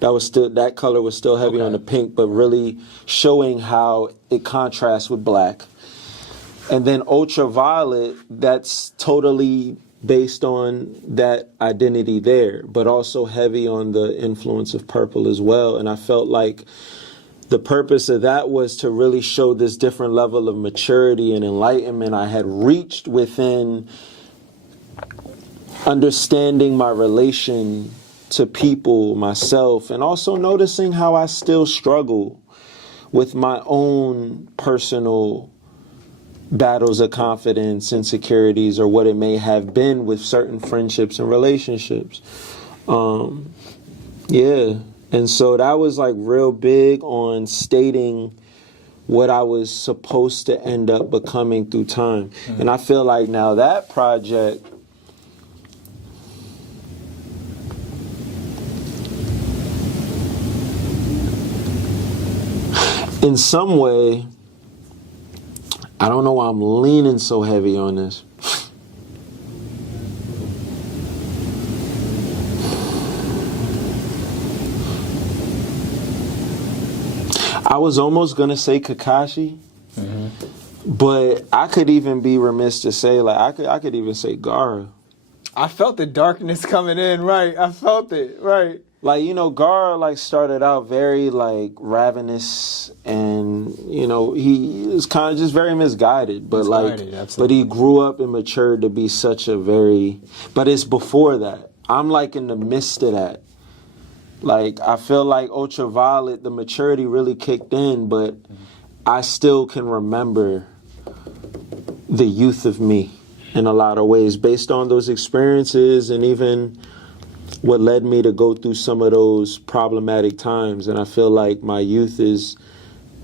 That color was still heavy on the pink, but really showing how it contrasts with black. And then Ultraviolet, that's totally based on that identity there, but also heavy on the influence of purple as well. And I felt like the purpose of that was to really show this different level of maturity and enlightenment I had reached within understanding my relation to people, myself, and also noticing how I still struggle with my own personal battles of confidence, insecurities, or what it may have been with certain friendships and relationships. Yeah. And so that was like real big on stating what I was supposed to end up becoming through time. And I feel like now that project, in some way, I don't know why I'm leaning so heavy on this. I was almost gonna say Kakashi, but I could even be remiss to say like I could even say Gaara. I felt the darkness coming in, right? I felt it, right? Like, you know, Gaara like started out very like ravenous, and you know he was kind of just very misguided, but but he grew up and matured to be such a very. But it's before that. I'm like in the midst of that. Like, I feel like Ultraviolet, the maturity really kicked in, but I still can remember the youth of me in a lot of ways based on those experiences and even what led me to go through some of those problematic times. And I feel like my youth is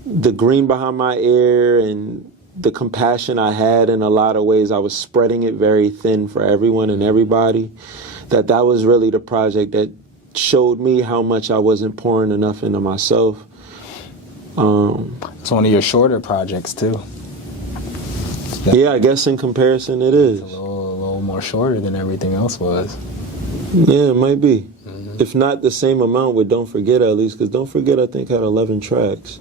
the green behind my ear and the compassion I had in a lot of ways. I was spreading it very thin for everyone and everybody. That was really the project that showed me how much I wasn't pouring enough into myself. It's one of your shorter projects too. Yeah, I guess in comparison it is. It's a little more shorter than everything else was. Yeah, it might be. If not the same amount with Don't Forget, at least, because Don't Forget I think had 11 tracks.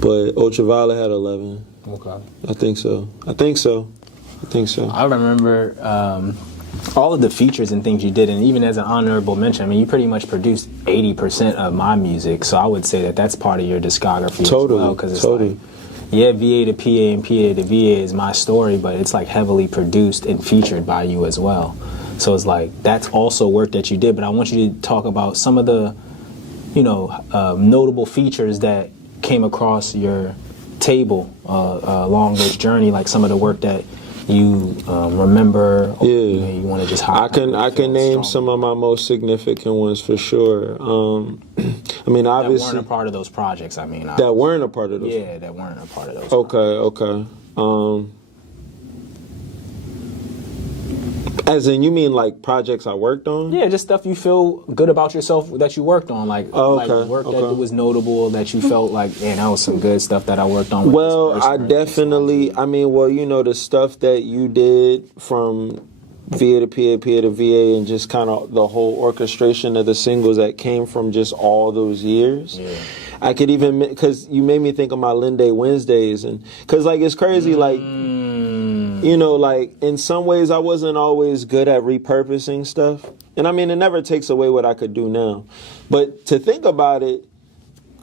But Ultraviolet had 11. Okay. I think so. I remember all of the features and things you did, and even as an honorable mention, I mean, you pretty much produced 80% of my music, so I would say that that's part of your discography as well, because it's like, yeah, VA to PA and PA to VA is my story, but it's like heavily produced and featured by you as well. So it's like, that's also work that you did, but I want you to talk about some of the, you know, notable features that came across your table along this journey, like some of the work that you remember. Yeah, you want to just highlight. I can name some of my most significant ones for sure. I mean, obviously that weren't a part of those projects. I mean, that weren't a part of those. Yeah, that weren't a part of those. Okay. As in, you mean like projects I worked on? Yeah, just stuff you feel good about yourself that you worked on, like work that was notable that you felt like, man, that was some good stuff that I worked on. Well, I definitely, I mean, well, you know, the stuff that you did from VA to PA, PA to VA, and just kind of the whole orchestration of the singles that came from just all those years. Yeah. I could even, because you made me think of my Linde Wednesdays, and because like it's crazy, like, you know, like in some ways I wasn't always good at repurposing stuff. And I mean, it never takes away what I could do now. But to think about it,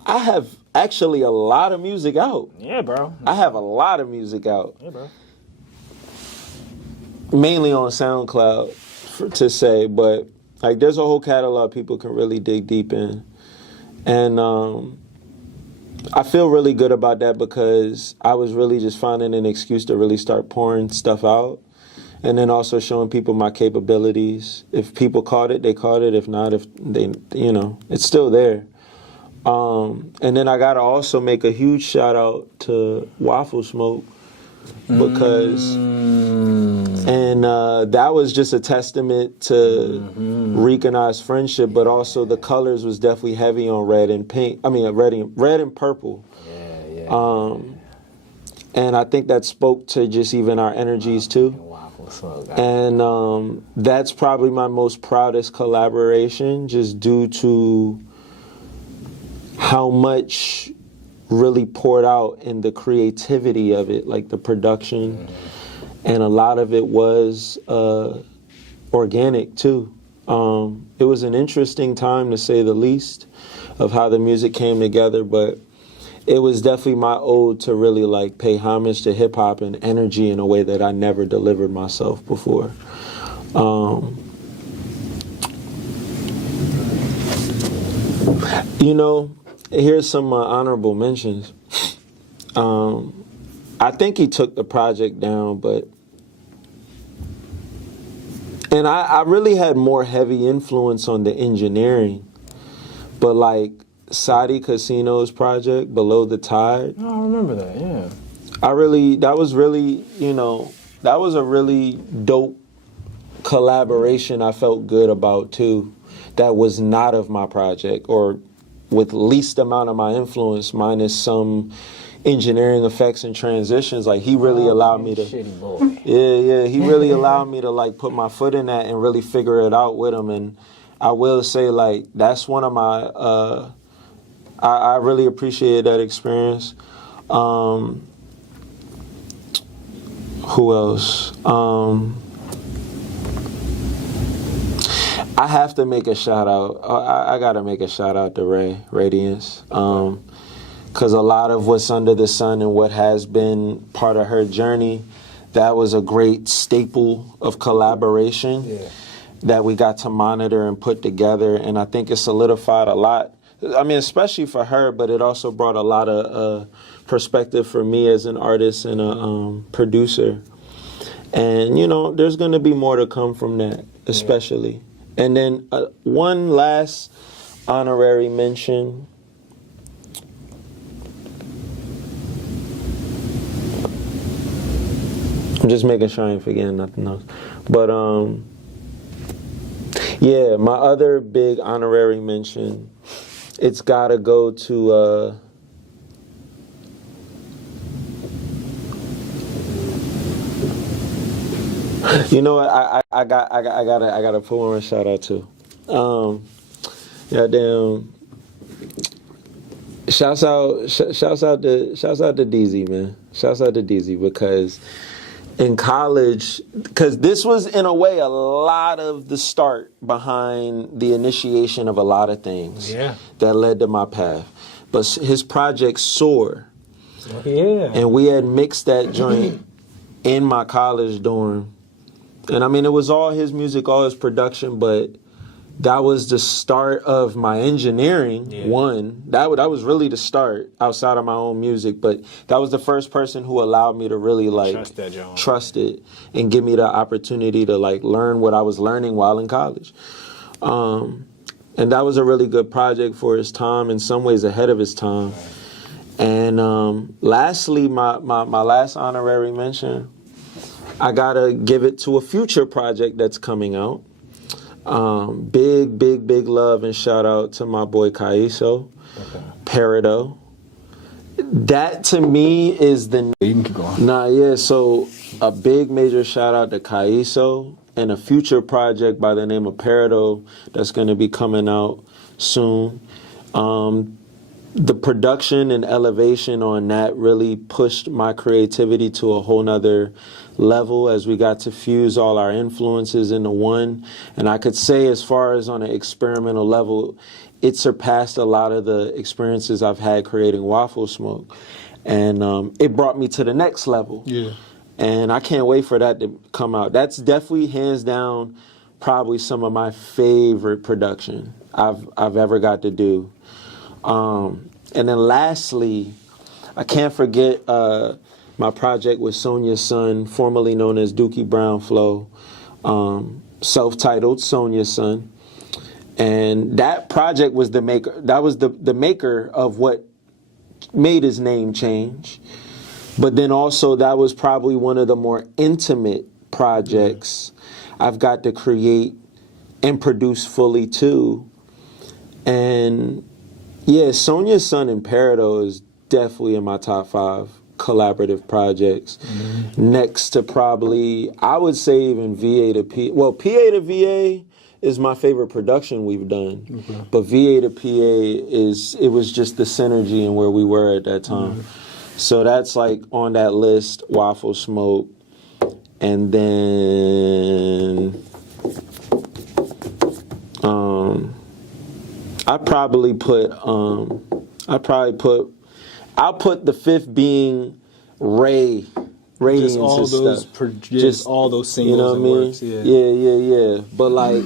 I have actually a lot of music out. Yeah, bro. I have a lot of music out. Yeah, bro. Mainly on SoundCloud, to say, but like there's a whole catalog people can really dig deep in. And I feel really good about that because I was really just finding an excuse to really start pouring stuff out, and then also showing people my capabilities. If people caught it, they caught it. If not, if they, you know, it's still there. And then I gotta also make a huge shout out to Waffle Smoke because, and that was just a testament to recognize friendship, but also the colors was definitely heavy on red and pink. I mean, red and purple. Yeah. And I think that spoke to just even our energies too. And that's probably my most proudest collaboration, just due to how much really poured out in the creativity of it, like the production, and a lot of it was organic too. It was an interesting time, to say the least, of how the music came together, but it was definitely my ode to really like pay homage to hip hop and energy in a way that I never delivered myself before. You know, here's some honorable mentions. I think he took the project down, And I really had more heavy influence on the engineering. But like Saudi Casino's project, Below the Tide. Oh, I remember that, yeah. That was really, that was a really dope collaboration I felt good about too. That was not of my project, or with least amount of my influence, minus some engineering effects and transitions. Like he really allowed me to shitty boy. Yeah, he really allowed me to like put my foot in that and really figure it out with him. And I will say, like, that's one of my I really appreciate that experience. Who else? I have to make a shout out. I gotta make a shout out to Radiance. Because a lot of what's under the sun and what has been part of her journey, that was a great staple of collaboration that we got to monitor and put together. And I think it solidified a lot. I mean, especially for her, but it also brought a lot of perspective for me as an artist and a producer. And, there's going to be more to come from that, especially. And then one last honorary mention. I'm just making sure I ain't forgetting nothing else. But, yeah, my other big honorary mention, it's got to go to... You know what? I gotta put one shout out to. Goddamn. Shouts out to DZ, man. Shouts out to DZ, because in college, because this was in a way a lot of the start behind the initiation of a lot of things that led to my path. But his project Soar, and we had mixed that joint in my college dorm. And I mean, it was all his music, all his production, but that was the start of my engineering. One, that was really the start outside of my own music, but that was the first person who allowed me to really trust it and give me the opportunity to like learn what I was learning while in college. And that was a really good project for his time, in some ways ahead of his time. And lastly, my last honorary mention, I gotta give it to a future project that's coming out. Big love and shout out to my boy Kaiso, Peridot. That to me is the... You can keep going. So a big major shout out to Kaiso and a future project by the name of Peridot that's gonna be coming out soon. The production and elevation on that really pushed my creativity to a whole nother level as we got to fuse all our influences into one. And I could say, as far as on an experimental level, it surpassed a lot of the experiences I've had creating Waffle Smoke. And it brought me to the next level. Yeah. And I can't wait for that to come out. That's definitely, hands down, probably some of my favorite production I've ever got to do. And then lastly, I can't forget my project with Sonia's son, formerly known as Dookie Brown Flow, self-titled Sonia's Son. And that project was the maker. That was the maker of what made his name change. But then also that was probably one of the more intimate projects I've got to create and produce fully too. And yeah, Sonia's Son and Peridot is definitely in my top 5 collaborative projects. Next to probably, I would say even VA to PA. Well, PA to VA is my favorite production we've done. But VA to PA it was just the synergy and where we were at that time. So that's like on that list, Waffle Smoke. And then I'll put the 5th being Ray. Just all those, just all those singles, you know what I mean? Yeah. But like,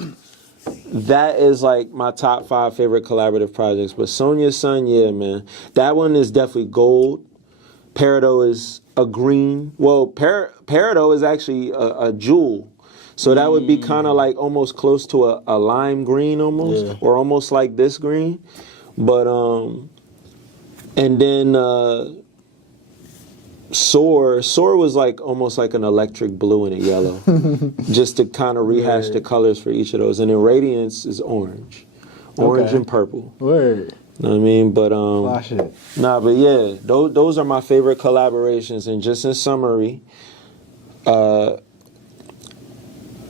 that is like my top 5 favorite collaborative projects. But Sonia's Son, yeah, man, that one is definitely gold. Peridot is a green. Well, Peridot is actually a jewel. So that would be kind of like almost close to a lime green almost, Yeah. or almost like this green. But, and then Soar was like almost like an electric blue and a yellow, just to kind of rehash the colors for each of those. And then Radiance is orange and purple. Word. Know what I mean? But Flash it. nah, but yeah, those are my favorite collaborations. And just in summary,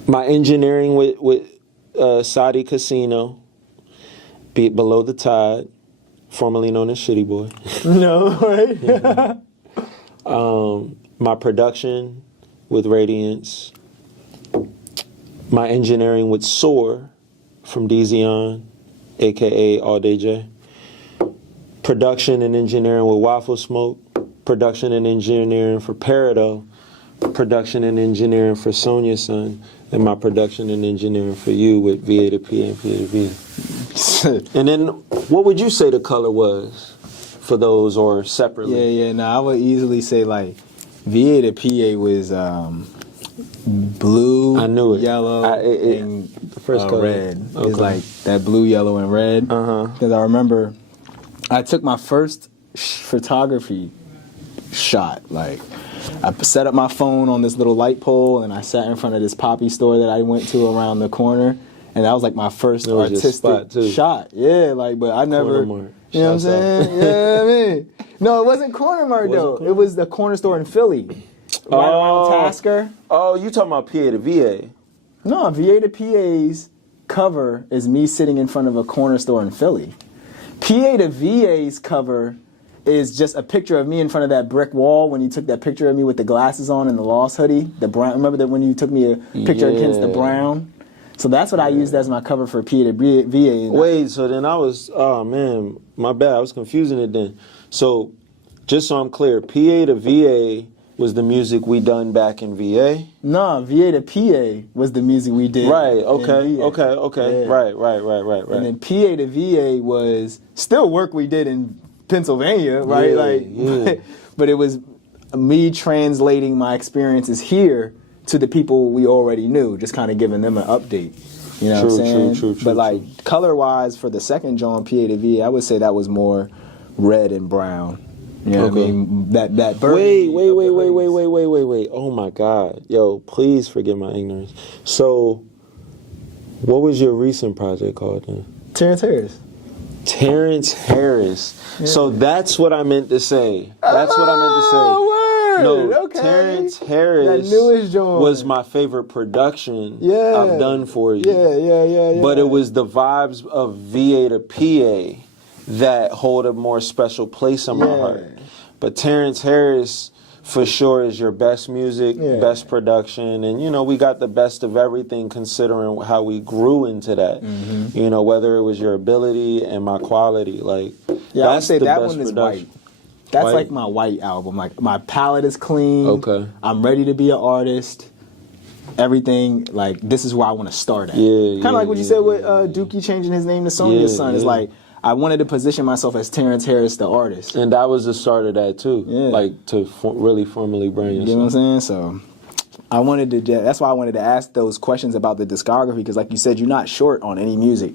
my engineering with Saudi Casino, Below the Tide, formerly known as Shitty Boy. No, right? My production with Radiance, my engineering with Soar from Dezion, aka All Day J, production and engineering with Waffle Smoke, production and engineering for Parado, production and engineering for Sonia Son, and my production and engineering for you with VA to PA and PA to V. And then, what would you say the color was for those, or separately? Yeah. No, I would easily say like VA to PA was blue, I knew it. yellow, and the first color. red. Okay. It's like that blue, yellow, and red. Because I remember I took my first photography shot. Like, I set up my phone on this little light pole, and I sat in front of this poppy store that I went to around the corner, and that was like my first artistic shot. Yeah, like, but I never, Corner you know what I'm saying? Yeah, I mean, no, it wasn't Corner Mart though. It was the corner store in Philly, right around Tasker. Oh, you talking about PA to VA? No, VA to PA's cover is me sitting in front of a corner store in Philly. PA to VA's cover is just a picture of me in front of that brick wall when you took that picture of me with the glasses on and the Lost hoodie, the brown. Remember that when you took me a picture against the brown? So that's what I used as my cover for PA to VA. Wait, so then I was, oh man, my bad. I was confusing it then. So just so I'm clear, PA to VA was the music we done back in VA? No, VA to PA was the music we did. Right, okay. Yeah. Right. And then PA to VA was still work we did in Pennsylvania, right? But it was me translating my experiences here to the people we already knew, just kind of giving them an update. You know what I'm saying? True. But like color-wise, for the second John PA to VA, I would say that was more red and brown. You know what I mean? That Wait. Oh my God. Yo, please forgive my ignorance. So, what was your recent project called then? Terrence Harris. Terrence Harris. Yeah. So that's what I meant to say. No, okay. Terrence Harris that newest joint was my favorite production I've done for you. Yeah. But it was the vibes of VA to PA that hold a more special place in my heart. But Terrence Harris, for sure, is your best music, best production, and you know we got the best of everything considering how we grew into that. You know, whether it was your ability and my quality, like I'd say that one is white. That's like my white album. Like my palette is clean. Okay, I'm ready to be an artist. Everything, like, this is where I want to start at. Kind of like what you said with Dookie changing his name to Sonia's son. It's like, I wanted to position myself as Terrence Harris, the artist. And that was the start of that, too. Like, to really formally brand yourself. You know what I'm saying? So, I wanted to, that's why I wanted to ask those questions about the discography, because like you said, you're not short on any music.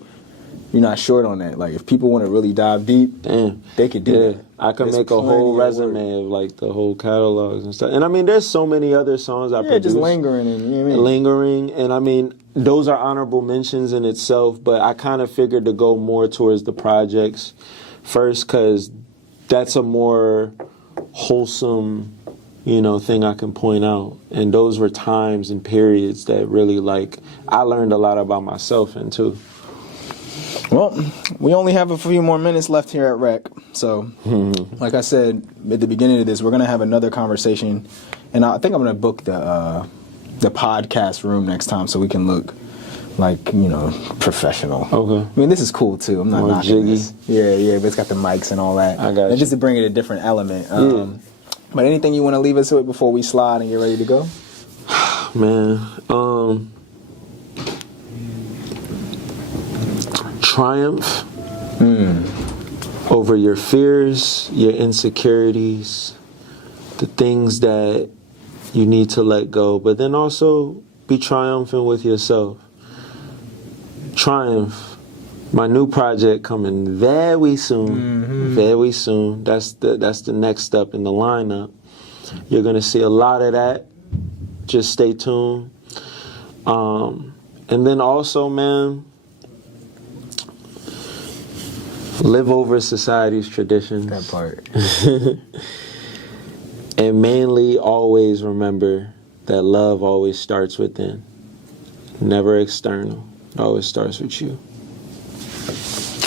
You're not short on that. Like, if people want to really dive deep, they could do it. I could make a whole resume of like the whole catalogs and stuff. And I mean, there's so many other songs I produced. Just lingering. And, you know what I mean? Lingering. And I mean, those are honorable mentions in itself, but I kind of figured to go more towards the projects first because that's a more wholesome, you know, thing I can point out. And those were times and periods that really, like, I learned a lot about myself in too. Well, we only have a few more minutes left here at Rec. So, like I said at the beginning of this, we're going to have another conversation. And I think I'm going to book the podcast room next time so we can look like, you know, professional. Okay. I mean, this is cool, too. I'm not more knocking jiggy. this. Yeah, but it's got the mics and all that. I got and just to bring it a different element. But anything you want to leave us with before we slide and get ready to go? Man, triumph over your fears, your insecurities, the things that you need to let go, but then also Be triumphant with yourself. Triumph. My new project coming very soon. Very soon. That's the next step in the lineup. You're gonna see a lot of that. Just stay tuned. And then also, man, live over society's traditions. That part. And mainly always remember that love always starts within. Never external. It always starts with you.